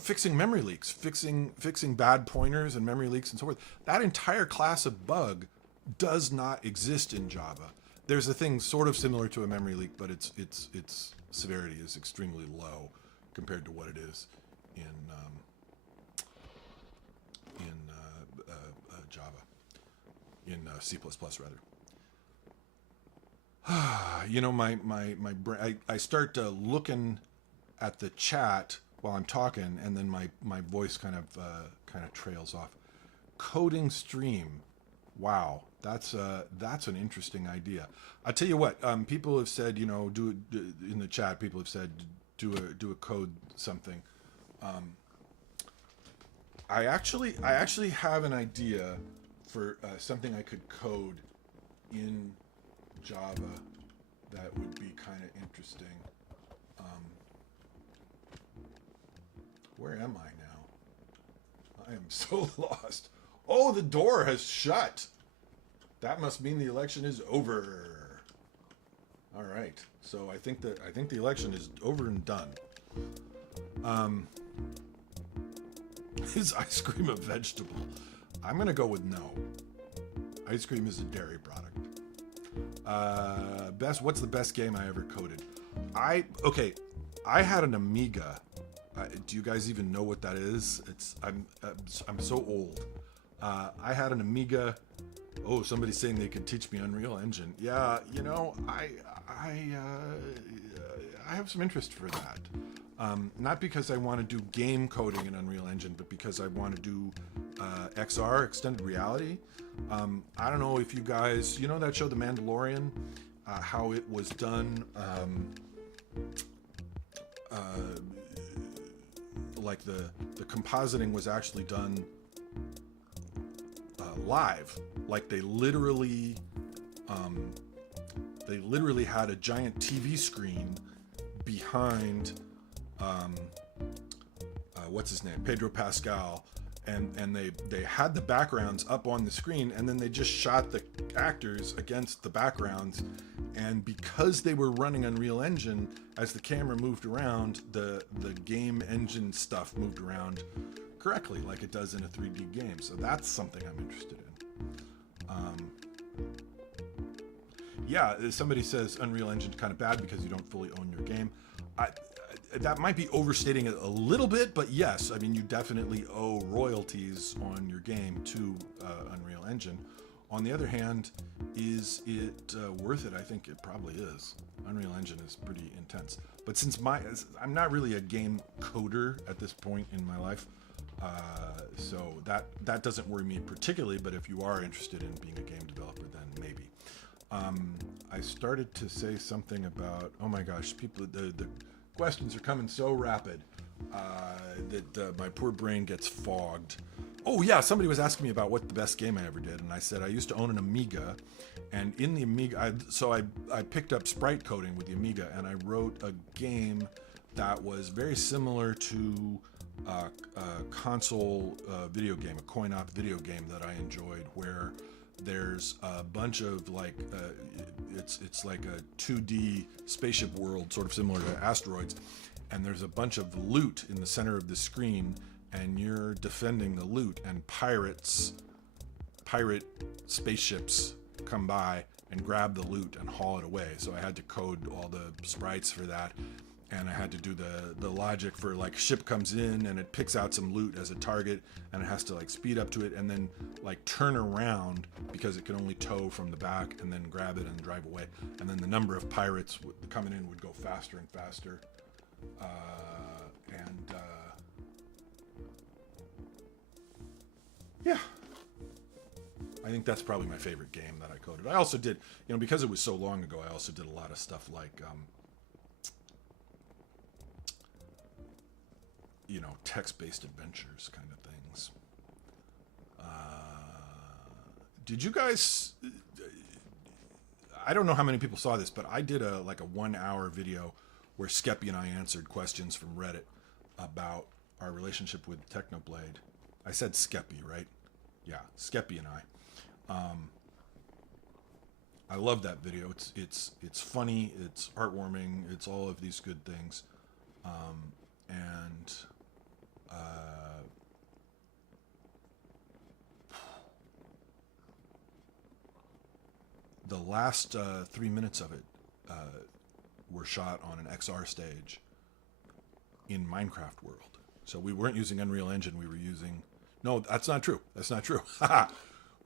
fixing memory leaks, fixing bad pointers and memory leaks and so forth. That entire class of bug does not exist in Java. There's a thing sort of similar to a memory leak, but its severity is extremely low compared to what it is in Java, in C++ rather. My brain, I start looking at the chat while I'm talking, and then my voice kind of trails off. Coding stream, wow, that's an interesting idea. I tell you what, people have said, do in the chat. People have said do a code something. I actually have an idea for something I could code in Java that would be kind of interesting. Where am I now? I am so lost. Oh, the door has shut. That must mean the election is over. All right. So I think the election is over and done. Is ice cream a vegetable? I'm gonna go with no. Ice cream is a dairy product. What's the best game I ever coded? I had an Amiga. Do you guys even know what that is? I'm so old. I had an Amiga. Oh, somebody's saying they could teach me Unreal Engine. Yeah, I have some interest for that. Not because I want to do game coding in Unreal Engine, but because I want to do XR, extended reality. I don't know if you guys, that show The Mandalorian, how it was done, like the compositing was actually done live. Like they literally had a giant TV screen behind what's his name, Pedro Pascal, and they had the backgrounds up on the screen, and then they just shot the actors against the backgrounds. And because they were running Unreal Engine, as the camera moved around, the game engine stuff moved around correctly, like it does in a 3D game. So that's something I'm interested in. Yeah, somebody says Unreal Engine's kind of bad because you don't fully own your game. That might be overstating it a little bit, but yes, I mean, you definitely owe royalties on your game to Unreal Engine. On the other hand, is it worth it? I think it probably is. Unreal Engine is pretty intense. But since I'm not really a game coder at this point in my life, so that doesn't worry me particularly, but if you are interested in being a game developer, then maybe. I started to say something about, oh my gosh, people, the questions are coming so rapid that my poor brain gets fogged. Oh yeah, somebody was asking me about what the best game I ever did, and I said I used to own an Amiga, and in the Amiga, I picked up sprite coding with the Amiga, and I wrote a game that was very similar to a console video game, a coin-op video game that I enjoyed, where there's a bunch of like it's like a 2D spaceship world, sort of similar to Asteroids, and there's a bunch of loot in the center of the screen, and you're defending the loot, and pirate spaceships come by and grab the loot and haul it away. So I had to code all the sprites for that, and I had to do the logic for, like, ship comes in and it picks out some loot as a target, and it has to like speed up to it and then like turn around because it can only tow from the back, and then grab it and drive away, and then the number of pirates coming in would go faster and faster. Yeah, I think that's probably my favorite game that I coded. I also did, because it was so long ago, I also did a lot of stuff like, text-based adventures kind of things. Did you guys... I don't know how many people saw this, but I did a 1-hour video where Skeppy and I answered questions from Reddit about our relationship with Technoblade. I said Skeppy, right? Yeah, Skeppy and I love that video. It's funny, it's heartwarming, it's all of these good things, and the last 3 minutes of it were shot on an XR stage in Minecraft world. So we weren't using Unreal Engine. We were using... No, that's not true. That's not true.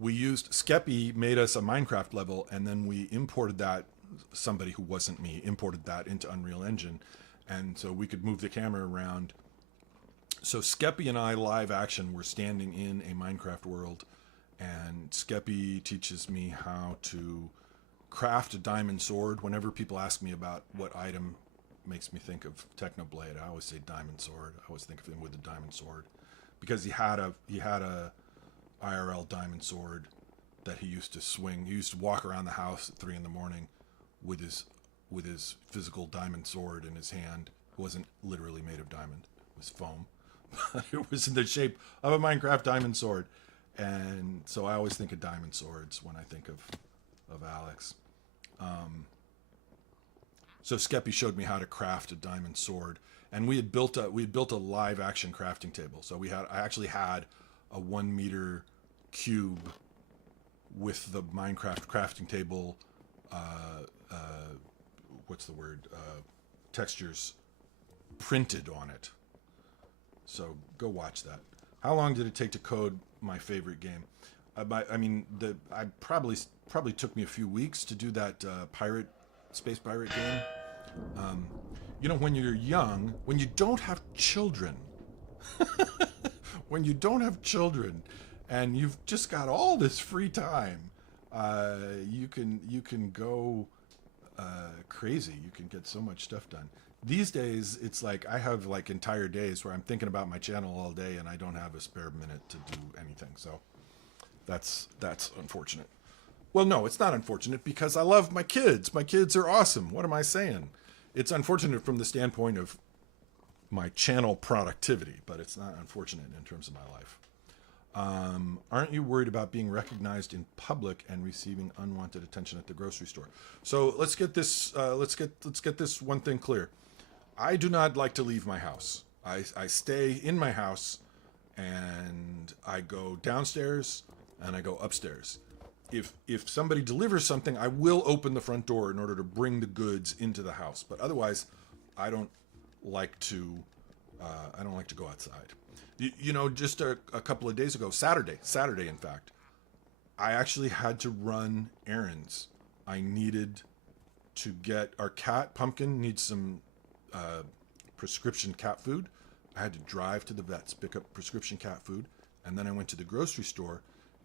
We used... Skeppy made us a Minecraft level, and then we imported that... Somebody who wasn't me imported that into Unreal Engine, and so we could move the camera around. So Skeppy and I, live action, were standing in a Minecraft world, and Skeppy teaches me how to craft a diamond sword. Whenever people ask me about what item makes me think of Technoblade, I always say diamond sword. I always think of him with a diamond sword, because he had a IRL diamond sword that he used to swing. He used to walk around the house at 3 a.m. with his physical diamond sword in his hand. It wasn't literally made of diamond. It was foam. But it was in the shape of a Minecraft diamond sword. And so I always think of diamond swords when I think of Alex. So Skeppy showed me how to craft a diamond sword, and we had built a live action crafting table. So I actually had a 1 meter cube with the Minecraft crafting table, textures printed on it. So go watch that. How long did it take to code my favorite game? I probably took me a few weeks to do that space pirate game. When you're young, when you don't have children, and you've just got all this free time, you can go crazy. You can get so much stuff done. These days, it's like I have like entire days where I'm thinking about my channel all day, and I don't have a spare minute to do anything. So that's unfortunate. Well, no, it's not unfortunate, because I love my kids. My kids are awesome. What am I saying? It's unfortunate from the standpoint of my channel productivity, but it's not unfortunate in terms of my life. Aren't you worried about being recognized in public and receiving unwanted attention at the grocery store? So let's get this one thing clear. I do not like to leave my house. I stay in my house, and I go downstairs and I go upstairs. If somebody delivers something, I will open the front door in order to bring the goods into the house. But otherwise, I don't like to go outside. Just a couple of days ago, Saturday, in fact, I actually had to run errands. I needed to get our cat, Pumpkin, needs some prescription cat food. I had to drive to the vets, pick up prescription cat food, and then I went to the grocery store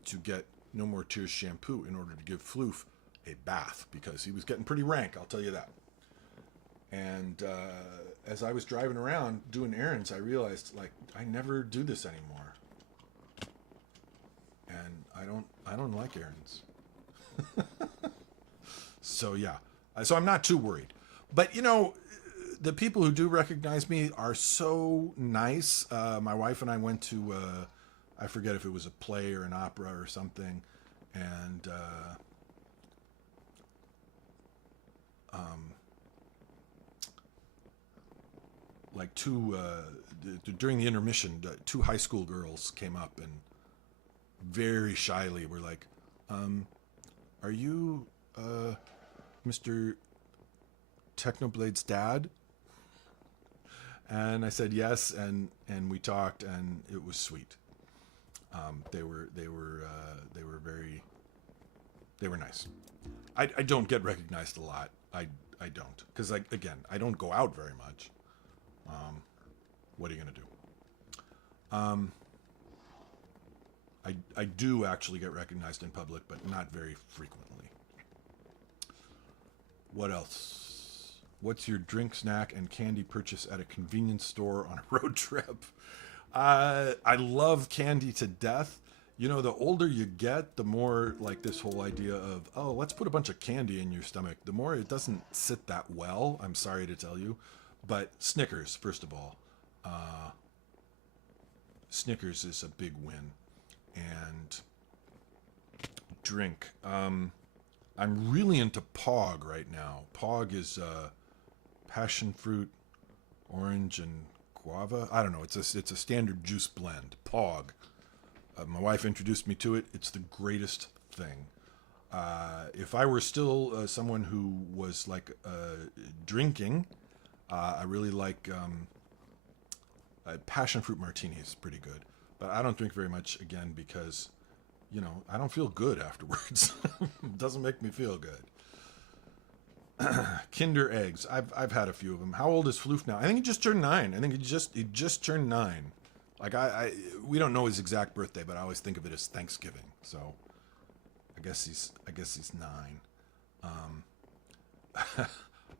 to get No More Tears shampoo in order to give Floof a bath, because he was getting pretty rank, I'll tell you that. And as I was driving around doing errands, I realized, like, I never do this anymore, and I don't like errands. So yeah, so I'm not too worried. But the people who do recognize me are so nice. My wife and I went to, I forget if it was a play or an opera or something, and like during the intermission, two high school girls came up and very shyly were like, "Are you Mr. Technoblade's dad?" And I said yes, and we talked, and it was sweet. They were nice. I don't get recognized a lot. I don't, because again, I don't go out very much. What are you gonna do? I do actually get recognized in public, but not very frequently. What else? What's your drink, snack, and candy purchase at a convenience store on a road trip? I love candy to death. You know, the older you get, the more like this whole idea of, oh, let's put a bunch of candy in your stomach, the more it doesn't sit that well, I'm sorry to tell you. But Snickers, first of all. Snickers is a big win. And drink. I'm really into Pog right now. Pog is passion fruit, orange, and guava. I don't know. It's a standard juice blend. Pog. My wife introduced me to it. It's the greatest thing. If I were still someone who was like drinking, I really like passion fruit martini is pretty good. But I don't drink very much again because, you know, I don't feel good afterwards. It doesn't make me feel good. Kinder eggs. I've had a few of them. How old is Floof now? I think he just turned 9. I think he just turned 9. Like we don't know his exact birthday, but I always think of it as Thanksgiving. So I guess he's 9.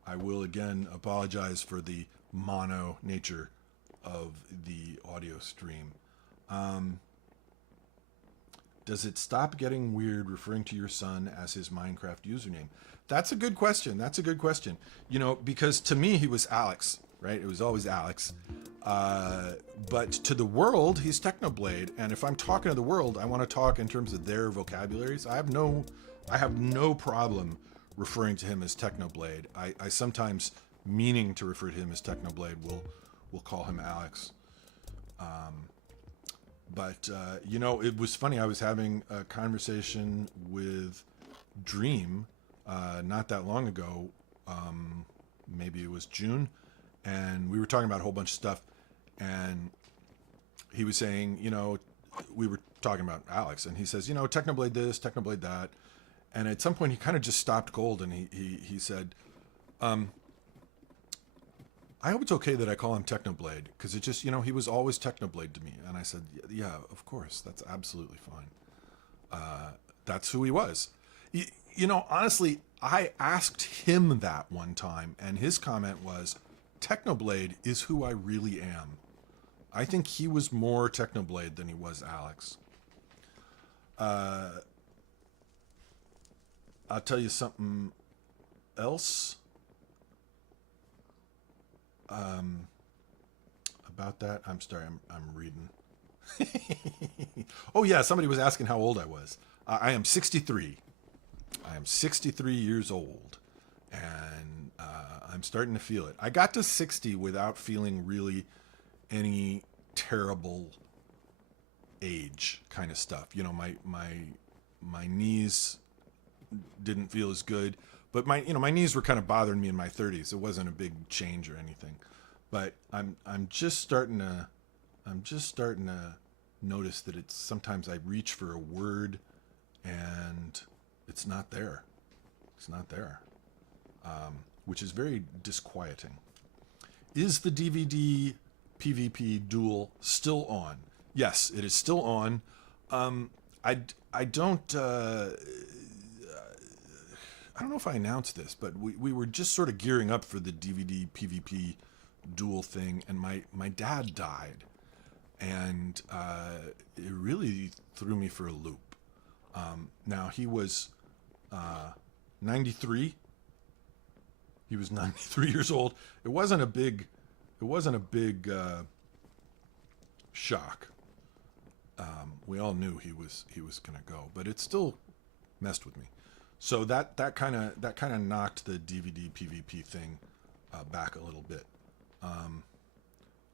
I will again apologize for the mono nature of the audio stream. Does it stop getting weird referring to your son as his Minecraft username? That's a good question. You know, because to me, he was Alex, right? It was always Alex. But to the world, he's Technoblade. And if I'm talking to the world, I want to talk in terms of their vocabularies. I have no problem referring to him as Technoblade. I sometimes, meaning to refer to him as Technoblade, will call him Alex. But you know, it was funny. I was having a conversation with Dream not that long ago. Maybe it was June, and we were talking about a whole bunch of stuff. And he was saying, you know, we were talking about Alex, and he says, you know, Technoblade this, Technoblade that. And at some point, he kind of just stopped cold, and he said, I hope it's okay that I call him Technoblade, because it just, you know, he was always Technoblade to me. And I said, yeah, of course, that's absolutely fine. That's who he was. You know, honestly, I asked him that one time, and his comment was, Technoblade is who I really am. I think he was more Technoblade than he was Alex. I'll tell you something else about that. I'm sorry, I'm reading. Oh yeah, somebody was asking how old I was. I am 63. I am 63 years old, and I'm starting to feel it. I got to 60 without feeling really any terrible age kind of stuff. You know, my knees didn't feel as good, but my knees were kind of bothering me in my 30s. It wasn't a big change or anything, but I'm just starting to notice that it's sometimes I reach for a word and it's not there. Which is very disquieting. Is the DVD PvP duel still on? Yes, it is still on. I don't know if I announced this, but we were just sort of gearing up for the DVD PvP duel thing, and my dad died, and it really threw me for a loop. Now he was 93. He was 93 years old. It wasn't a big shock. We all knew he was gonna go, but it still messed with me. So that kind of knocked the DVD PvP thing back a little bit.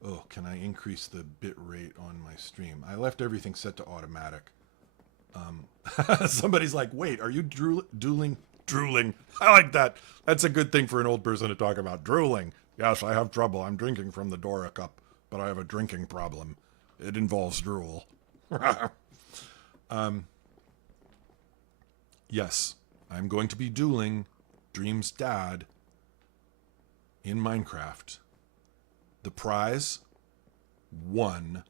Oh, can I increase the bit rate on my stream? I left everything set to automatic. Somebody's like, wait, are you drooling? Drooling. I like that. That's a good thing for an old person to talk about. Drooling. Yes, I have trouble. I'm drinking from the Dora cup, but I have a drinking problem. It involves drool. Yes, I'm going to be dueling Dream's dad in Minecraft. The prize, $100.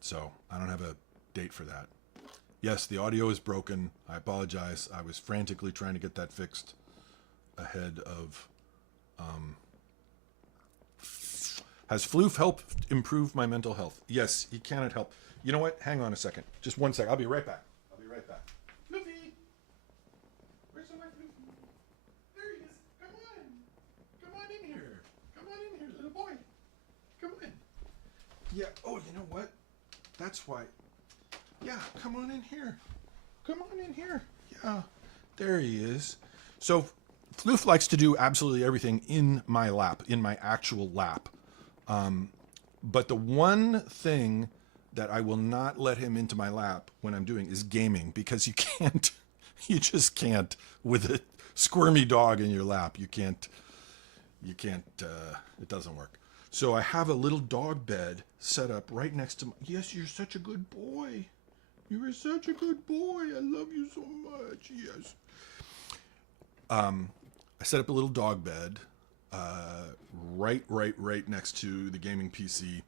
So, I don't have a date for that. Yes, the audio is broken. I apologize. I was frantically trying to get that fixed ahead of... Has Floof helped improve my mental health? Yes, he cannot help. You know what? Hang on a second. Just one second. I'll be right back. Floofy! Where's my Floofy? There he is. Come on. Come on in here. Come on in here, little boy. Come on. Yeah. Oh, you know what? That's why. Yeah, come on in here. Come on in here. Yeah. There he is. So, Floof likes to do absolutely everything in my lap, in my actual lap. But the one thing that I will not let him into my lap when I'm doing is gaming, because you just can't with a squirmy dog in your lap. You can't, it doesn't work. So I have a little dog bed set up right next to my, yes, you're such a good boy. You are such a good boy. I love you so much. Yes. I set up a little dog bed, right next to the gaming PC.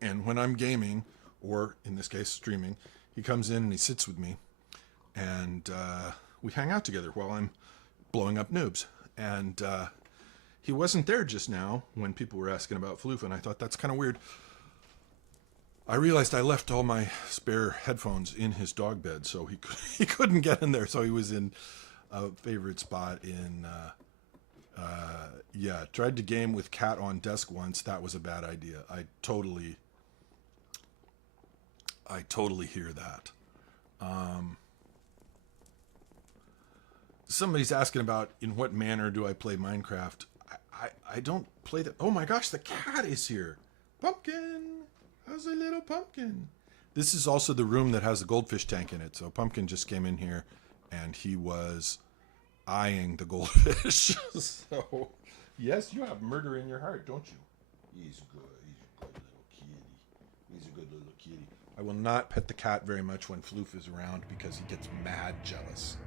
And when I'm gaming, or in this case streaming, he comes in and he sits with me, and we hang out together while I'm blowing up noobs. And he wasn't there just now when people were asking about Floof, and I thought that's kind of weird. I realized I left all my spare headphones in his dog bed, so he couldn't get in there. So he was in a favorite spot in. Yeah, tried to game with cat on desk once. That was a bad idea. I totally hear that. Somebody's asking about in what manner do I play Minecraft. I don't play that. Oh my gosh, the cat is here. Pumpkin. How's a little pumpkin? This is also the room that has the goldfish tank in it. So Pumpkin just came in here and he was eyeing the goldfish. So, yes, you have murder in your heart, don't you? He's good. He's a good little kitty. He's a good little kitty. I will not pet the cat very much when Floof is around because he gets mad jealous.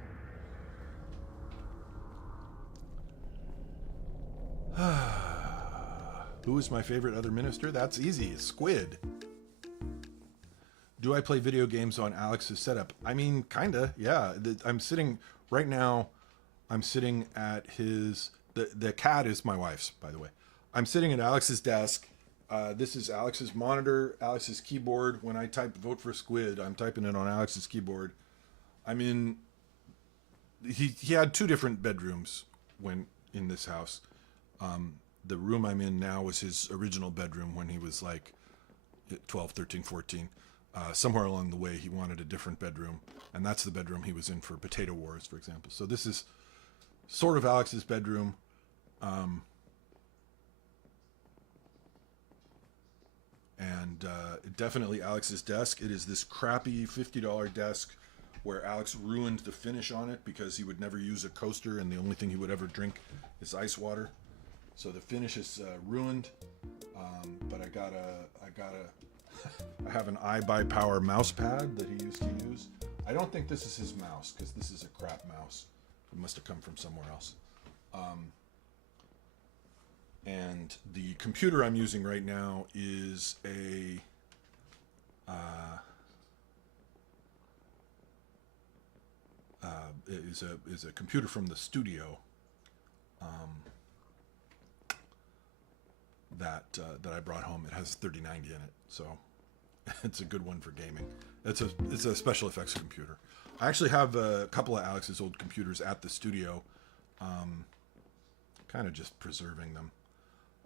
Who is my favorite other minister? That's easy. Squid. Do I play video games on Alex's setup? I mean, kinda, yeah. I'm sitting, right now, I'm sitting at his, the cat is my wife's, by the way. I'm sitting at Alex's desk. This is Alex's monitor, Alex's keyboard. When I type vote for Squid, I'm typing it on Alex's keyboard. I'm in, he had two different bedrooms when in this house. The room I'm in now was his original bedroom when he was like 12, 13, 14. Somewhere along the way, he wanted a different bedroom. And that's the bedroom he was in for Potato Wars, for example. So this is sort of Alex's bedroom. And definitely Alex's desk. It is this crappy $50 desk where Alex ruined the finish on it because he would never use a coaster and the only thing he would ever drink is ice water. So the finish is ruined, but I have an iBuyPower mouse pad that he used to use. I don't think this is his mouse because this is a crap mouse. It must have come from somewhere else. And the computer I'm using right now is a computer from the studio. That I brought home. It has 3090 in it, so It's a good one for gaming. It's a special effects computer. I actually have a couple of Alex's old computers at the studio, kind of just preserving them.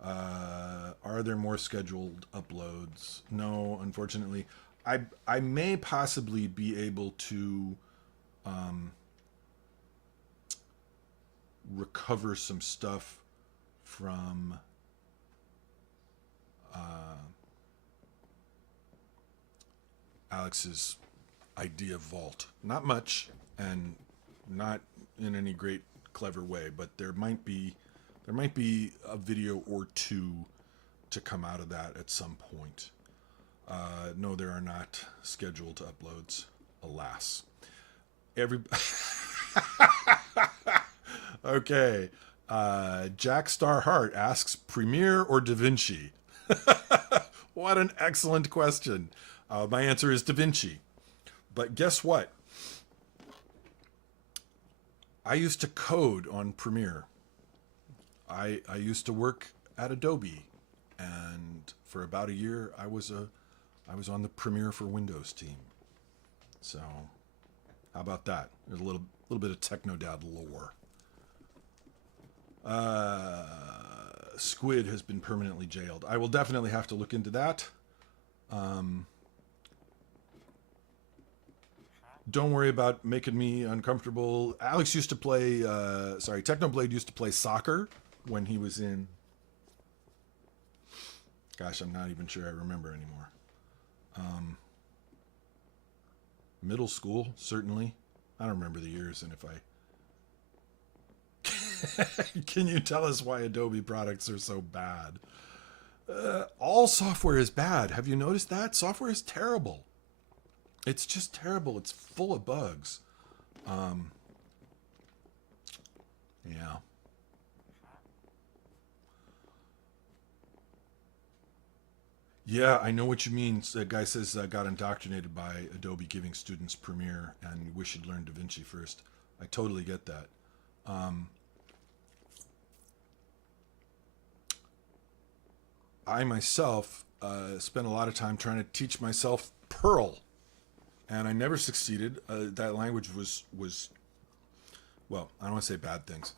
Are there more scheduled uploads? No, unfortunately. I may possibly be able to recover some stuff from Alex's idea vault. Not much, and not in any great clever way, but there might be a video or two to come out of that at some point. No, there are not scheduled uploads, alas. Every Okay. Jack Starhart asks, Premiere or DaVinci? What an excellent question. My answer is DaVinci. But guess what? I used to code on Premiere. I used to work at Adobe, and for about a year I was on the Premiere for Windows team. So how about that? There's a little bit of Technodad lore. Squid has been permanently jailed. I will definitely have to look into that. Don't worry about making me uncomfortable. Alex used to play, Technoblade used to play soccer when he was in, gosh, I'm not even sure I remember anymore. Middle school, certainly. I don't remember the years, and if I... Can you tell us why Adobe products are so bad? All software is bad. Have you noticed that? Software is terrible. It's just terrible. It's full of bugs. Yeah. Yeah, I know what you mean. The guy says got indoctrinated by Adobe giving students Premiere and wish he'd learned DaVinci first. I totally get that. I myself spent a lot of time trying to teach myself Perl, and I never succeeded. That language was well, I don't want to say bad things.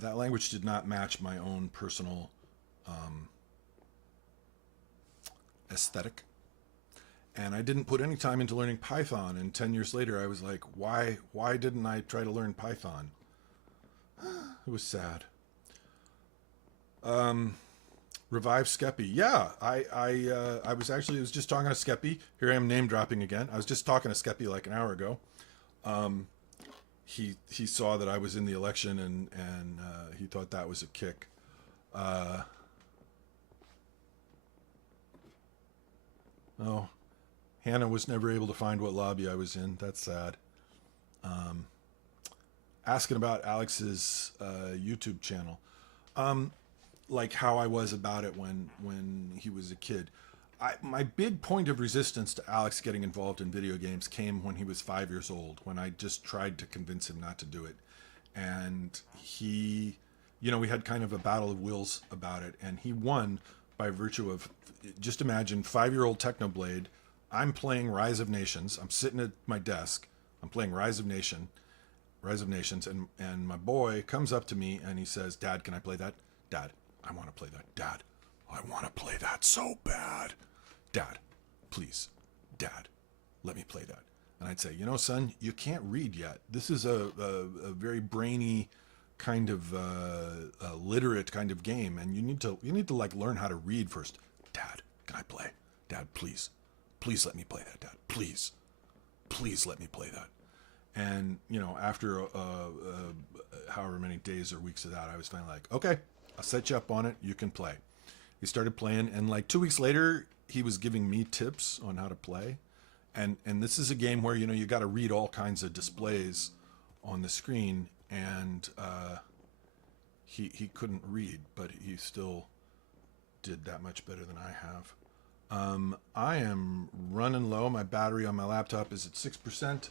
That language did not match my own personal aesthetic. And I didn't put any time into learning Python, and 10 years later I was like, why didn't I try to learn Python? It was sad. Revive Skeppy. Yeah, I was just talking to Skeppy. Here I am name dropping again. I was just talking to Skeppy like an hour ago. He saw that I was in the election, and he thought that was a kick. Oh, Hannah was never able to find what lobby I was in. That's sad. Asking about Alex's YouTube channel. Like how I was about it when he was a kid. My big point of resistance to Alex getting involved in video games came when he was 5 years old, when I just tried to convince him not to do it. And he, we had kind of a battle of wills about it, and he won by virtue of, just imagine, 5-year-old Technoblade. I'm playing Rise of Nations. I'm sitting at my desk. I'm playing Rise of Nations, and my boy comes up to me and he says, Dad, can I play that? Dad, I want to play that. Dad, I want to play that so bad. Dad, please. Dad, let me play that. And I'd say, son, you can't read yet. This is a very brainy kind of literate kind of game, and you need to like learn how to read first. Dad, can I play? Dad, please let me play that. Dad, please let me play that. And after however many days or weeks of that, I was finally like, okay, I'll set you up on it. You can play. He started playing, and like 2 weeks later, he was giving me tips on how to play. And this is a game where you got to read all kinds of displays on the screen, and he couldn't read, but he still did that much better than I have. I am running low. My battery on my laptop is at 6%,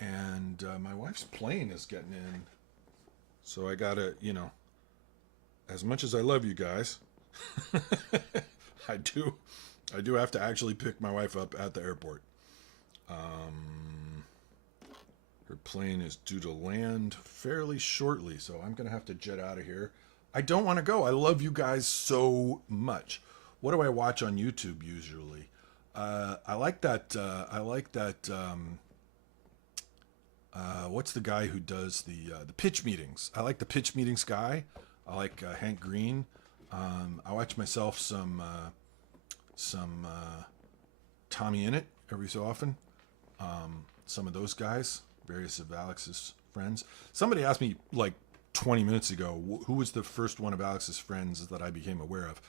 and my wife's plane is getting in, so I gotta, as much as I love you guys, I do. I do have to actually pick my wife up at the airport. Her plane is due to land fairly shortly, so I'm going to have to jet out of here. I don't want to go. I love you guys so much. What do I watch on YouTube usually? I like that. What's the guy who does the pitch meetings? I like the pitch meetings guy. I like Hank Green. I watch myself some Tommy Innit every so often. Some of those guys, various of Alex's friends. Somebody asked me like 20 minutes ago, who was the first one of Alex's friends that I became aware of?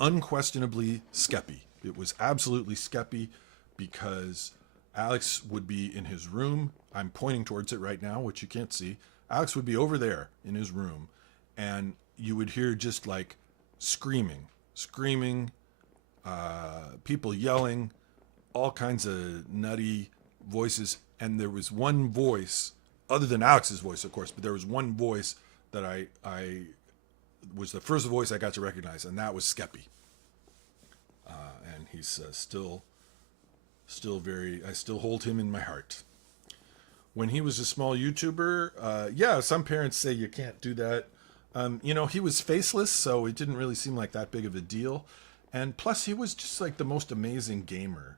Unquestionably, Skeppy. It was absolutely Skeppy because Alex would be in his room. I'm pointing towards it right now, which you can't see. Alex would be over there in his room, and you would hear just like screaming, people yelling, all kinds of nutty voices. And there was one voice, other than Alex's voice, of course, but there was one voice that I was the first voice I got to recognize, and that was Skeppy. And he's still very, I still hold him in my heart. When he was a small YouTuber, yeah, some parents say you can't do that. He was faceless, so it didn't really seem like that big of a deal. And plus, he was just like the most amazing gamer,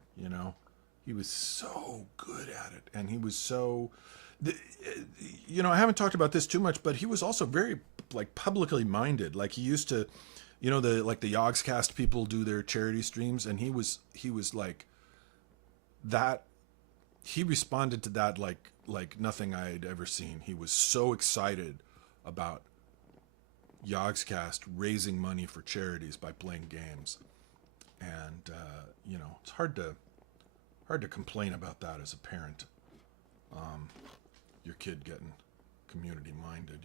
He was so good at it. And he was so, I haven't talked about this too much, but he was also very like publicly minded. Like he used to, the Yogscast people do their charity streams, and he was like that. He responded to that like nothing I had ever seen. He was so excited about Yogscast raising money for charities by playing games. And it's hard to complain about that as a parent. Your kid getting community minded,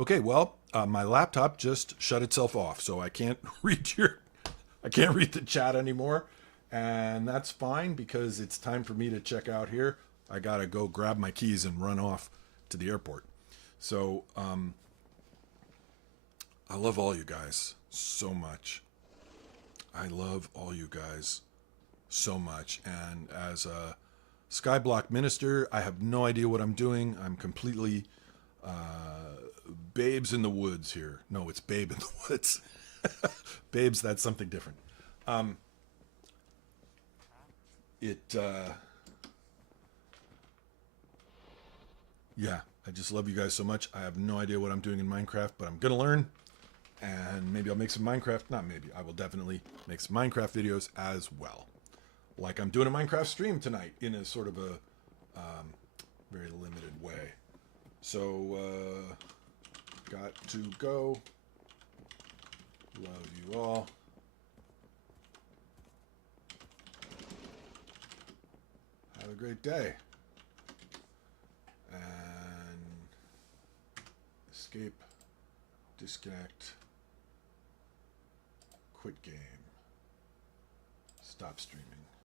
Okay, well, my laptop just shut itself off, so I can't read the chat anymore, and that's fine because it's time for me to check out here. I gotta go grab my keys and run off to the airport. So, I love all you guys so much. I love all you guys so much, and as a Skyblock minister, I have no idea what I'm doing. I'm completely babes in the woods here. No, it's babe in the woods. Babes, that's something different. Yeah, I just love you guys so much. I have no idea what I'm doing in Minecraft, but I'm gonna learn, and maybe I'll make some Minecraft. Not maybe, I will definitely make some Minecraft videos as well. Like I'm doing a Minecraft stream tonight in a sort of a very limited way. So, got to go. Love you all. Have a great day. And escape, disconnect, quit game, stop streaming.